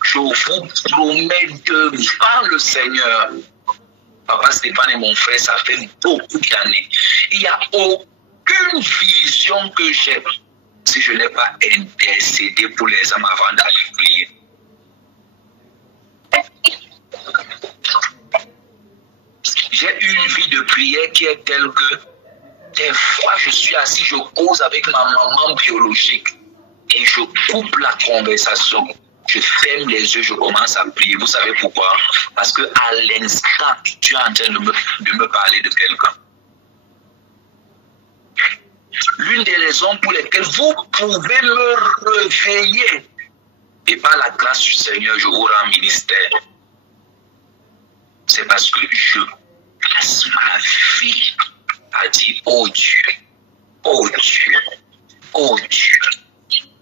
Je vous promets devant le Seigneur, Papa Stéphane et mon frère, ça fait beaucoup d'années. Il n'y a aucune vision que j'ai si je n'ai pas intercédé pour les âmes avant d'aller prier. J'ai une vie de prière qui est telle que des fois je suis assis, je cause avec ma maman biologique et je coupe la conversation. Je ferme les yeux, je commence à prier. Vous savez pourquoi? Parce qu'à l'instant, tu es en train de me parler de quelqu'un. L'une des raisons pour lesquelles vous pouvez me réveiller, et par la grâce du Seigneur, je vous rends ministère, c'est parce que je passe ma vie à dire, oh Dieu, oh Dieu, oh Dieu.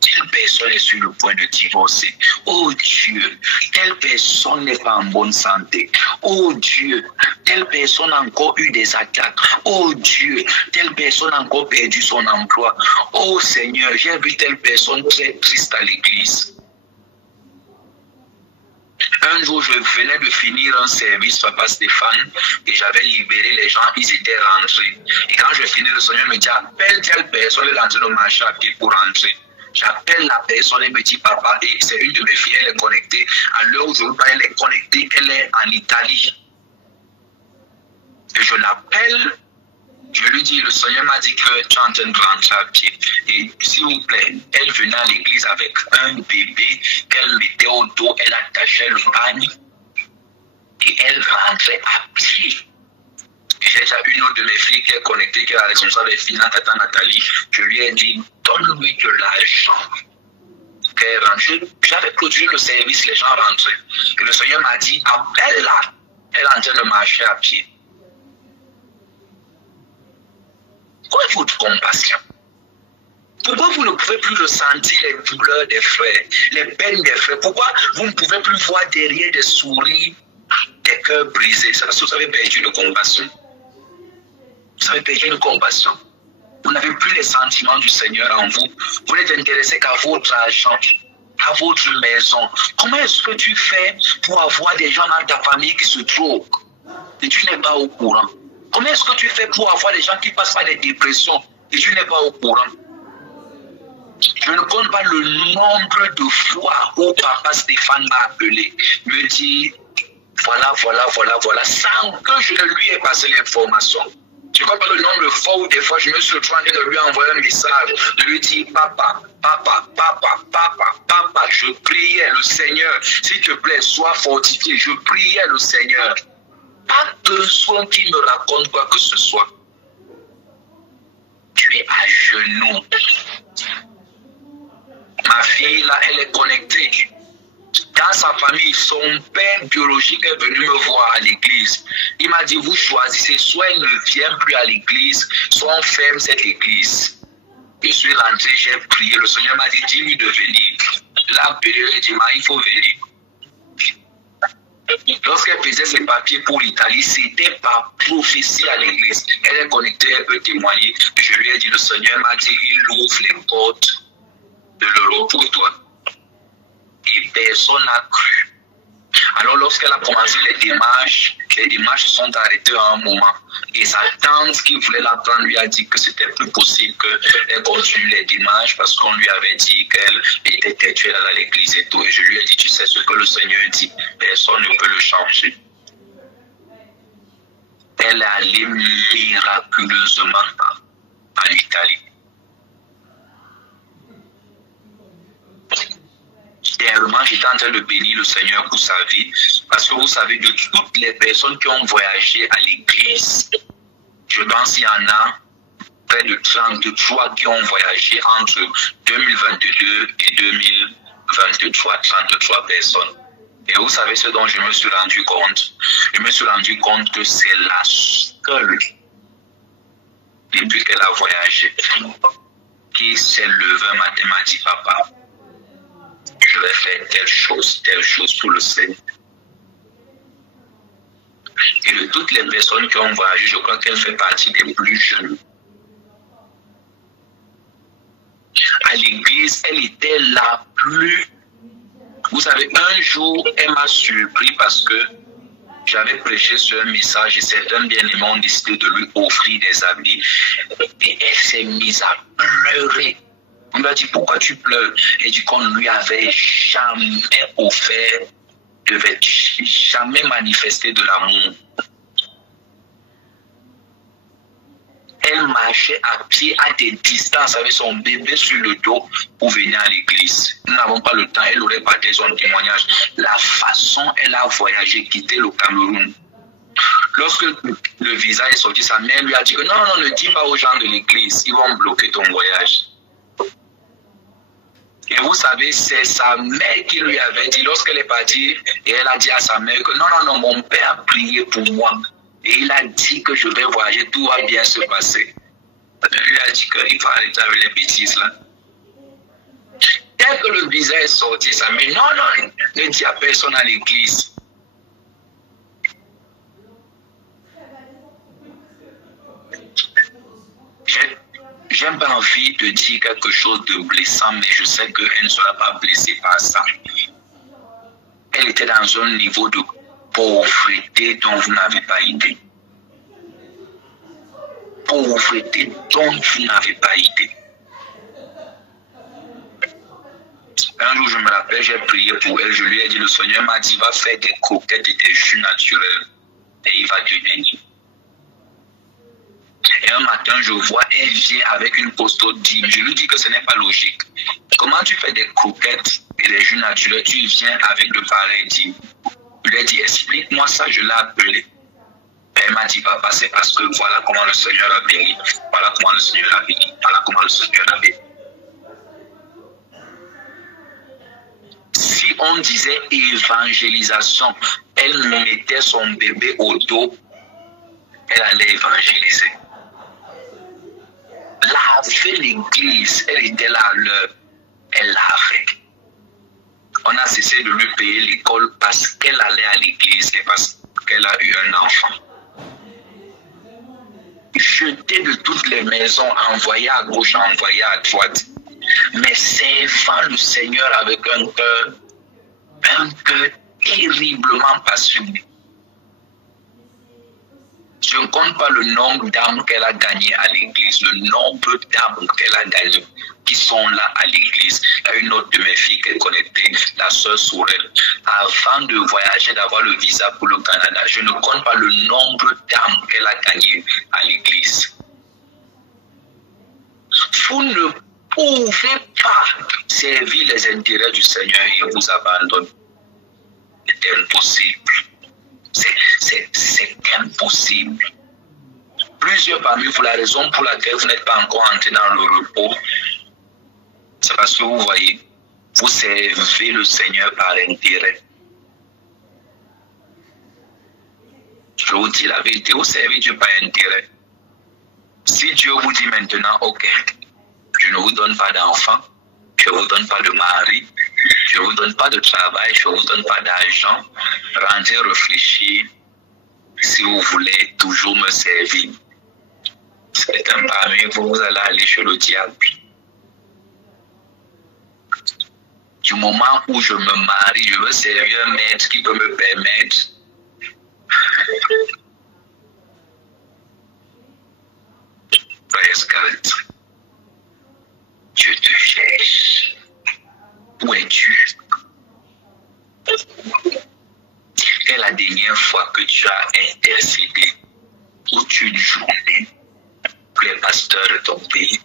Telle personne est sur le point de divorcer. Oh Dieu, telle personne n'est pas en bonne santé. Oh Dieu, telle personne a encore eu des attaques. Oh Dieu, telle personne a encore perdu son emploi. Oh Seigneur, j'ai vu telle personne très triste à l'église. Un jour, je venais de finir un service, Papa Stéphane, et j'avais libéré les gens, ils étaient rentrés. Et quand je finis, le Seigneur me dit, appelle telle personne, elle est en train de marcher à pied pour rentrer. J'appelle la personne, elle me dit, papa, et c'est une de mes filles, elle est connectée. À l'heure où je vous parle, elle est connectée, elle est en Italie. Et je l'appelle, je lui dis, le Seigneur m'a dit que tu es en train de rentrer à pied. Et s'il vous plaît, elle venait à l'église avec un bébé qu'elle mettait au dos, elle attachait le pagne et elle rentrait à pied. J'ai déjà une autre de mes filles qui est connectée, qui est la responsable des finances, Tata Nathalie. Je lui ai dit, donne-lui de l'argent. J'avais clôturé le service, les gens rentraient. Et le Seigneur m'a dit, appelle-la. Elle est en train de marcher à pied. Pourquoi votre compassion? Pourquoi vous ne pouvez plus ressentir les douleurs des frères, les peines des frères? Pourquoi vous ne pouvez plus voir derrière des sourires, des cœurs brisés? C'est parce que vous avez perdu de compassion. Vous avez perdu de compassion. Vous n'avez plus les sentiments du Seigneur en vous. Vous n'êtes intéressé qu'à votre argent, à votre maison. Comment est-ce que tu fais pour avoir des gens dans ta famille qui se droguent et tu n'es pas au courant? Comment est-ce que tu fais pour avoir des gens qui passent par des dépressions et tu n'es pas au courant? Je ne compte pas le nombre de fois où Papa Stéphane m'a appelé, me dit voilà, sans que je ne lui ai passé l'information. Je ne compte pas le nombre de fois où des fois je me suis retrouvé en train de lui envoyer un message, de lui dire papa, je priais le Seigneur, s'il te plaît, sois fortifié, je priais le Seigneur. Pas besoin qu'il me raconte quoi que ce soit. Tu es à genoux. Ma fille là, elle est connectée. Dans sa famille, son père biologique est venu me voir à l'église. Il m'a dit, vous choisissez, soit il ne vient plus à l'église, soit on ferme cette église. Je suis rentré, j'ai prié, le Seigneur m'a dit, dis-lui de venir. Je l'ai appelé, il dit, il faut venir. Lorsqu'elle faisait ses papiers pour l'Italie, c'était par prophétie à l'église. Elle est connectée, elle peut témoigner. Je lui ai dit, le Seigneur m'a dit, il ouvre les portes de l'Europe pour toi. Et personne n'a cru. Alors lorsqu'elle a commencé les démarches se sont arrêtées à un moment. Et sa tante qui voulait la prendre lui a dit que c'était plus possible qu'elle continue les démarches parce qu'on lui avait dit qu'elle était têtue à l'église et tout. Et je lui ai dit, tu sais ce que le Seigneur dit, personne ne peut le changer. Elle est allée miraculeusement en Italie. Dernièrement, j'étais en train de bénir le Seigneur pour sa vie, parce que vous savez, de toutes les personnes qui ont voyagé à l'église, je pense qu'il y en a près de 33 qui ont voyagé entre 2022 et 2023, 33 personnes. Et vous savez ce dont je me suis rendu compte? Je me suis rendu compte que c'est la seule, depuis qu'elle a voyagé, qui s'est levée un matin m'a dit, papa, je vais faire telle chose pour le Seigneur. Et de toutes les personnes qui ont voyagé, je crois qu'elle fait partie des plus jeunes. À l'église, elle était la plus... Vous savez, un jour, elle m'a surpris parce que j'avais prêché sur un message et certains bien-aimés ont décidé de lui offrir des habits. Et elle s'est mise à pleurer. On lui a dit, pourquoi tu pleures? Elle dit qu'on ne lui avait jamais offert de vêtements, jamais manifesté de l'amour. Elle marchait à pied à des distances avec son bébé sur le dos pour venir à l'église. Nous n'avons pas le temps, elle aurait partagé son témoignage. La façon elle a voyagé, quitté le Cameroun. Lorsque le visa est sorti, sa mère lui a dit que non, ne dis pas aux gens de l'église, ils vont bloquer ton voyage. Et vous savez, c'est sa mère qui lui avait dit, lorsqu'elle est partie, et elle a dit à sa mère que non, mon père a prié pour moi. Et il a dit que je vais voyager, tout va bien se passer. Elle lui a dit qu'il faut arrêter avec les bêtises là. Dès que le visa est sorti, sa mère, non, ne dis à personne à l'église. J'ai pas envie de dire quelque chose de blessant, mais je sais qu'elle ne sera pas blessée par ça. Elle était dans un niveau de pauvreté dont vous n'avez pas idée. Pauvreté dont vous n'avez pas idée. Un jour, je me rappelle, j'ai prié pour elle, je lui ai dit, le Seigneur m'a dit, va faire des croquettes et des jus naturels et il va te bénir. Et un matin, je vois, elle vient avec une posto dîme. Je lui dis que ce n'est pas logique. Comment tu fais des croquettes et des jus naturels, tu viens avec de pareils dîmes? Je lui ai dit, explique-moi ça, je l'ai appelé. Elle m'a dit, papa, c'est parce que voilà comment le Seigneur a béni. Voilà comment le Seigneur a béni. Voilà comment le Seigneur a béni. Si on disait évangélisation, elle mettait son bébé au dos, elle allait évangéliser. Laver l'église, elle était là à l'heure, elle lavait. On a cessé de lui payer l'école parce qu'elle allait à l'église et parce qu'elle a eu un enfant. Jeter de toutes les maisons, envoyer à gauche, envoyer à droite, mais servant le Seigneur avec un cœur terriblement passionné. Je ne compte pas le nombre d'âmes qu'elle a gagnées à l'église, le nombre d'âmes qu'elle a gagnées qui sont là à l'église. Il y a une autre de mes filles qui est connectée, la sœur Sourel. Avant de voyager, d'avoir le visa pour le Canada, je ne compte pas le nombre d'âmes qu'elle a gagnées à l'église. Vous ne pouvez pas servir les intérêts du Seigneur et vous abandonner. C'est impossible. C'est impossible. Plusieurs parmi vous, la raison pour laquelle vous n'êtes pas encore entré dans le repos, c'est parce que vous voyez, vous servez le Seigneur par intérêt. Je vous dis la vérité, vous servez Dieu par intérêt. Si Dieu vous dit maintenant, ok, je ne vous donne pas d'enfant, je ne vous donne pas de mari, je ne vous donne pas de travail, je ne vous donne pas d'argent, rentrez réfléchir si vous voulez toujours me servir. Certains parmi vous, vous allez aller chez le diable. Du moment où je me marie, je veux servir un maître qui peut me permettre presque. Je te cherche. Où es-tu? Quelle est la dernière fois que tu as intercédé toute une journée pour les pasteurs de ton pays?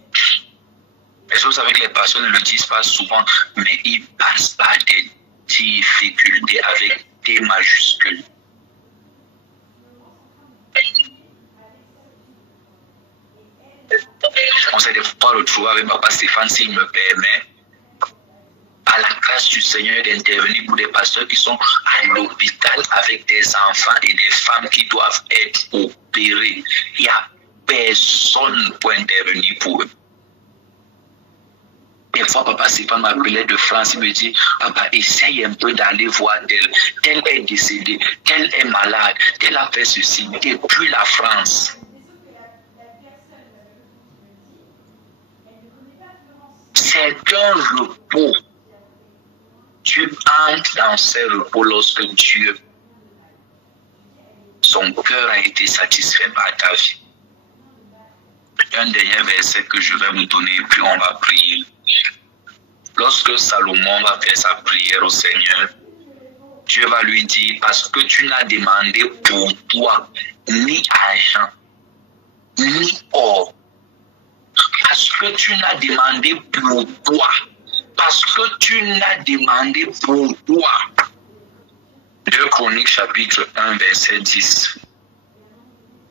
Et vous savez que les pasteurs ne le disent pas souvent, mais ils passent par des difficultés avec des majuscules. On s'est des fois retrouvé avec Papa Stéphane, s'il me permet, à la grâce du Seigneur d'intervenir pour des pasteurs qui sont à l'hôpital avec des enfants et des femmes qui doivent être opérés. Il n'y a personne pour intervenir pour eux. Des fois, Papa Stéphane m'appelait de France, il me dit, papa, essaye un peu d'aller voir tel. Tel est décédé, tel est malade, tel a fait ceci, depuis la France. C'est un repos. Tu entres dans ces repos lorsque Dieu, son cœur a été satisfait par ta vie. Un dernier verset que je vais vous donner, puis on va prier. Lorsque Salomon va faire sa prière au Seigneur, Dieu va lui dire, parce que tu n'as demandé pour toi ni argent, ni or, parce que tu n'as demandé pour toi, parce que tu n'as demandé pour toi. 2 Chroniques chapitre 1 verset 10.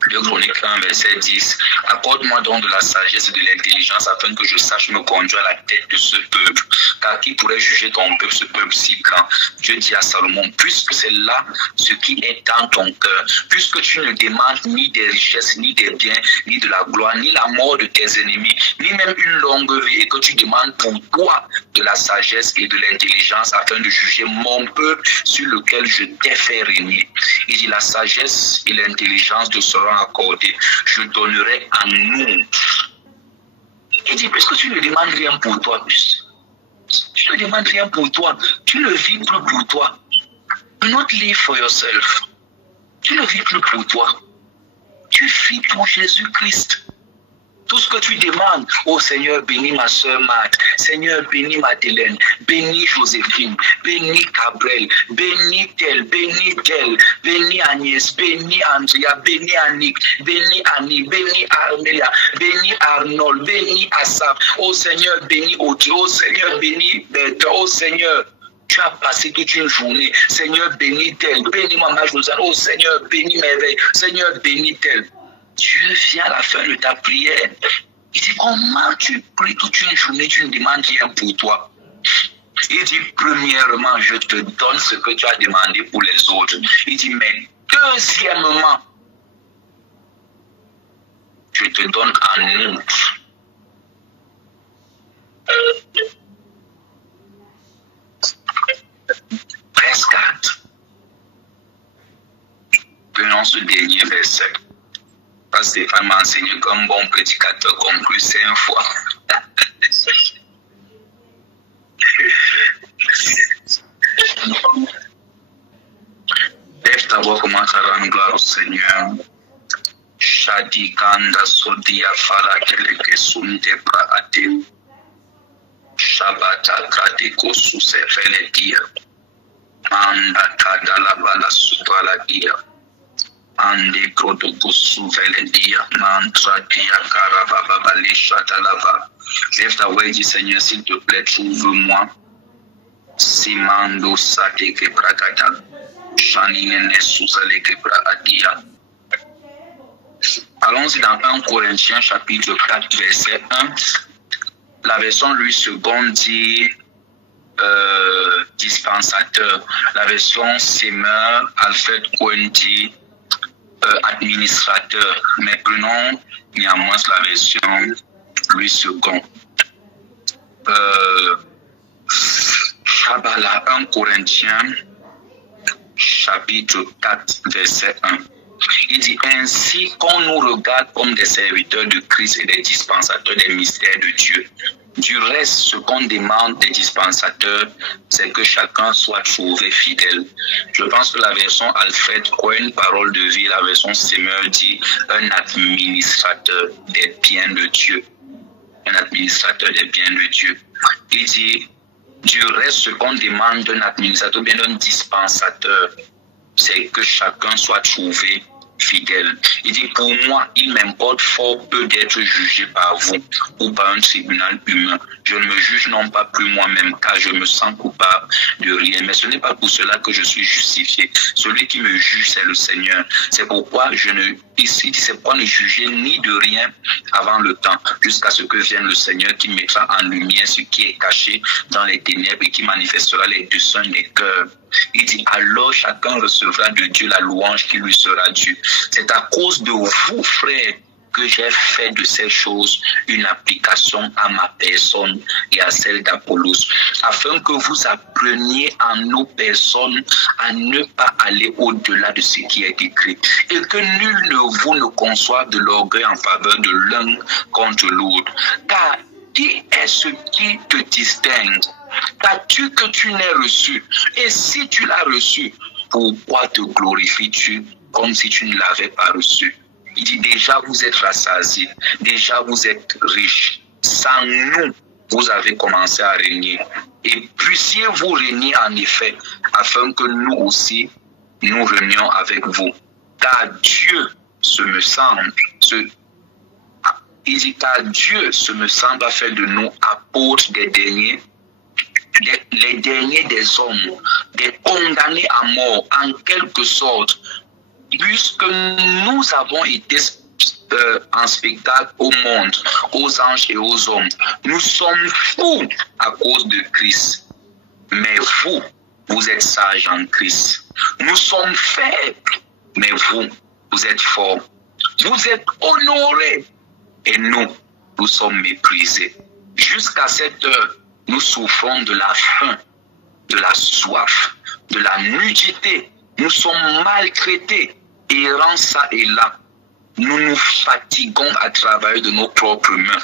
2 Chroniques 1 verset 10. Accorde-moi donc de la sagesse et de l'intelligence afin que je sache me conduire à la tête de ce peuple. Car qui pourrait juger ton peuple, ce peuple si grand? Dieu dit à Salomon, puisque c'est là ce qui est dans ton cœur, puisque tu ne demandes ni des richesses, ni des biens, ni de la gloire, ni la mort de tes ennemis, ni même une longue vie, et que tu demandes pour toi de la sagesse et de l'intelligence afin de juger mon peuple sur lequel je t'ai fait régner. Il dit, la sagesse et l'intelligence te seront accordées. Je donnerai en nous. Il dit, puisque tu ne demandes rien pour toi, tu ne demandes rien pour toi, tu ne vis plus pour toi. Do not live for yourself. Tu ne vis plus pour toi. Tu vis pour Jésus-Christ. Tout ce que tu demandes, oh Seigneur, bénis ma soeur Marthe, Seigneur, bénis Madeleine, bénis Joséphine, bénis Gabriel, bénis tel, bénis Agnès, bénis Andrea, bénis Annick, bénis Annie, bénis Armelia, bénis Arnold, bénis Asaf, oh Seigneur, bénis Audrey, oh Seigneur, bénis Bertha, oh Seigneur. Tu as passé toute une journée, Seigneur, bénis tel, bénis Maman Josiane, oh Seigneur, bénis Merveille, Seigneur, bénis tel. Dieu vient à la fin de ta prière. Il dit, comment tu pries toute une journée, tu ne demandes rien pour toi? Il dit, premièrement, je te donne ce que tu as demandé pour les autres. Il dit, mais deuxièmement, je te donne en outre. Verset 4. Prenons ce dernier verset. Parce que Stéphane m'a enseigné comme bon prédicateur conclu 5 fois. Lève ta voix, commence à rendre gloire au Seigneur. Shadi kanda sodia fala keleke sunte praate. Shabata krate kosu se fele dia. Manda kadala bala supala dia. Ande krotokosu fele dia. Mantra dia karababa le shatalava. Lève ta voix et dis Seigneur, s'il te plaît, trouve-moi. Simando sate ke prakata. Shanine nesusale ke praadia. Allons-y dans 1 Corinthiens chapitre 4 verset 1. La version lui seconde dit dispensateur. La version Semeur, Alfred Cohen dit administrateur. Mais prenons néanmoins la version Louis II. Shabala 1 Corinthiens, chapitre 4, verset 1. Il dit ainsi qu'on nous regarde comme des serviteurs de Christ et des dispensateurs des mystères de Dieu. Du reste, ce qu'on demande des dispensateurs, c'est que chacun soit trouvé fidèle. Je pense que la version Alfred Cohen, parole de vie, la version Semeur dit un administrateur des biens de Dieu. Un administrateur des biens de Dieu. Il dit, du reste, ce qu'on demande d'un administrateur, bien d'un dispensateur, c'est que chacun soit trouvé fidèle. Il dit, pour moi, il m'importe fort peu d'être jugé par vous ou par un tribunal humain. Je ne me juge non pas plus moi-même, car je me sens coupable de rien. Mais ce n'est pas pour cela que je suis justifié. Celui qui me juge, c'est le Seigneur. C'est pourquoi c'est pourquoi ne juger ni de rien avant le temps, jusqu'à ce que vienne le Seigneur qui mettra en lumière ce qui est caché dans les ténèbres et qui manifestera les desseins des cœurs. Il dit, alors chacun recevra de Dieu la louange qui lui sera due. C'est à cause de vous, frères, que j'ai fait de ces choses une application à ma personne et à celle d'Apollos, afin que vous appreniez en nos personnes à ne pas aller au-delà de ce qui est écrit, et que nul de vous ne conçoive de l'orgueil en faveur de l'un contre l'autre. Car qui est ce qui te distingue? Qu'as-tu que tu n'aies reçu? Et si tu l'as reçu, pourquoi te glorifies-tu comme si tu ne l'avais pas reçu? Il dit, déjà vous êtes rassasiés, déjà vous êtes riches. Sans nous, vous avez commencé à régner. Et puissiez-vous régner en effet, afin que nous aussi, nous régnions avec vous. Car Dieu, il dit, car Dieu, me semble, a fait de nous apôtres des derniers, les derniers des hommes, des condamnés à mort, en quelque sorte, puisque nous avons été en spectacle au monde, aux anges et aux hommes. Nous sommes fous à cause de Christ. Mais vous êtes sages en Christ. Nous sommes faibles, mais vous êtes forts. Vous êtes honorés, et nous sommes méprisés. Jusqu'à cette heure, nous souffrons de la faim, de la soif, de la nudité. Nous sommes maltraités, errants ça et là. Nous nous fatiguons à travailler de nos propres mains.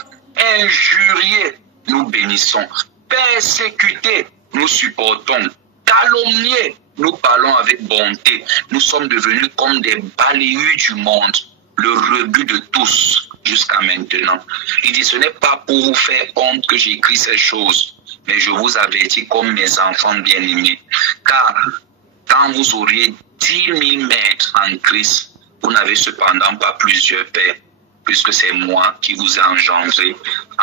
Injuriés, nous bénissons. Persécutés, nous supportons. Calomniés, nous parlons avec bonté. Nous sommes devenus comme des balayus du monde, le rebut de tous jusqu'à maintenant. Il dit, ce n'est pas pour vous faire honte que j'écris ces choses, mais je vous avertis comme mes enfants bien-aimés. Car quand vous auriez 10 000 maîtres en Christ, vous n'avez cependant pas plusieurs pères, puisque c'est moi qui vous ai engendré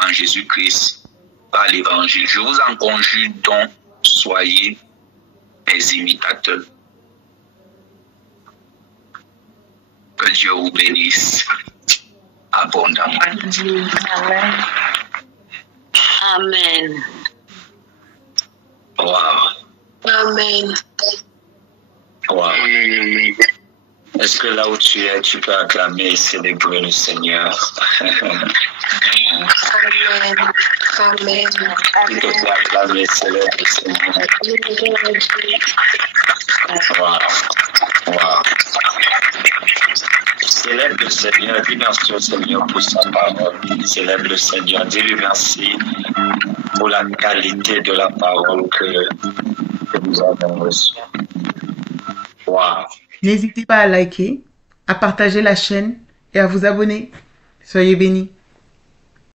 en Jésus-Christ par l'évangile. Je vous en conjure donc, soyez mes imitateurs. Que Dieu vous bénisse abondamment. Amen. Amen. Wow. Amen. Wow. Est-ce que là où tu es, tu peux acclamer et célébrer le Seigneur? Amen. Amen. Tu peux acclamer et célébrer le Seigneur. Wow. Wow. Célèbre le Seigneur, dis merci au Seigneur pour sa parole. Célèbre le Seigneur, dis-lui merci pour la qualité de la parole que nous avons reçue. Wow. N'hésitez pas à liker, à partager la chaîne et à vous abonner. Soyez bénis.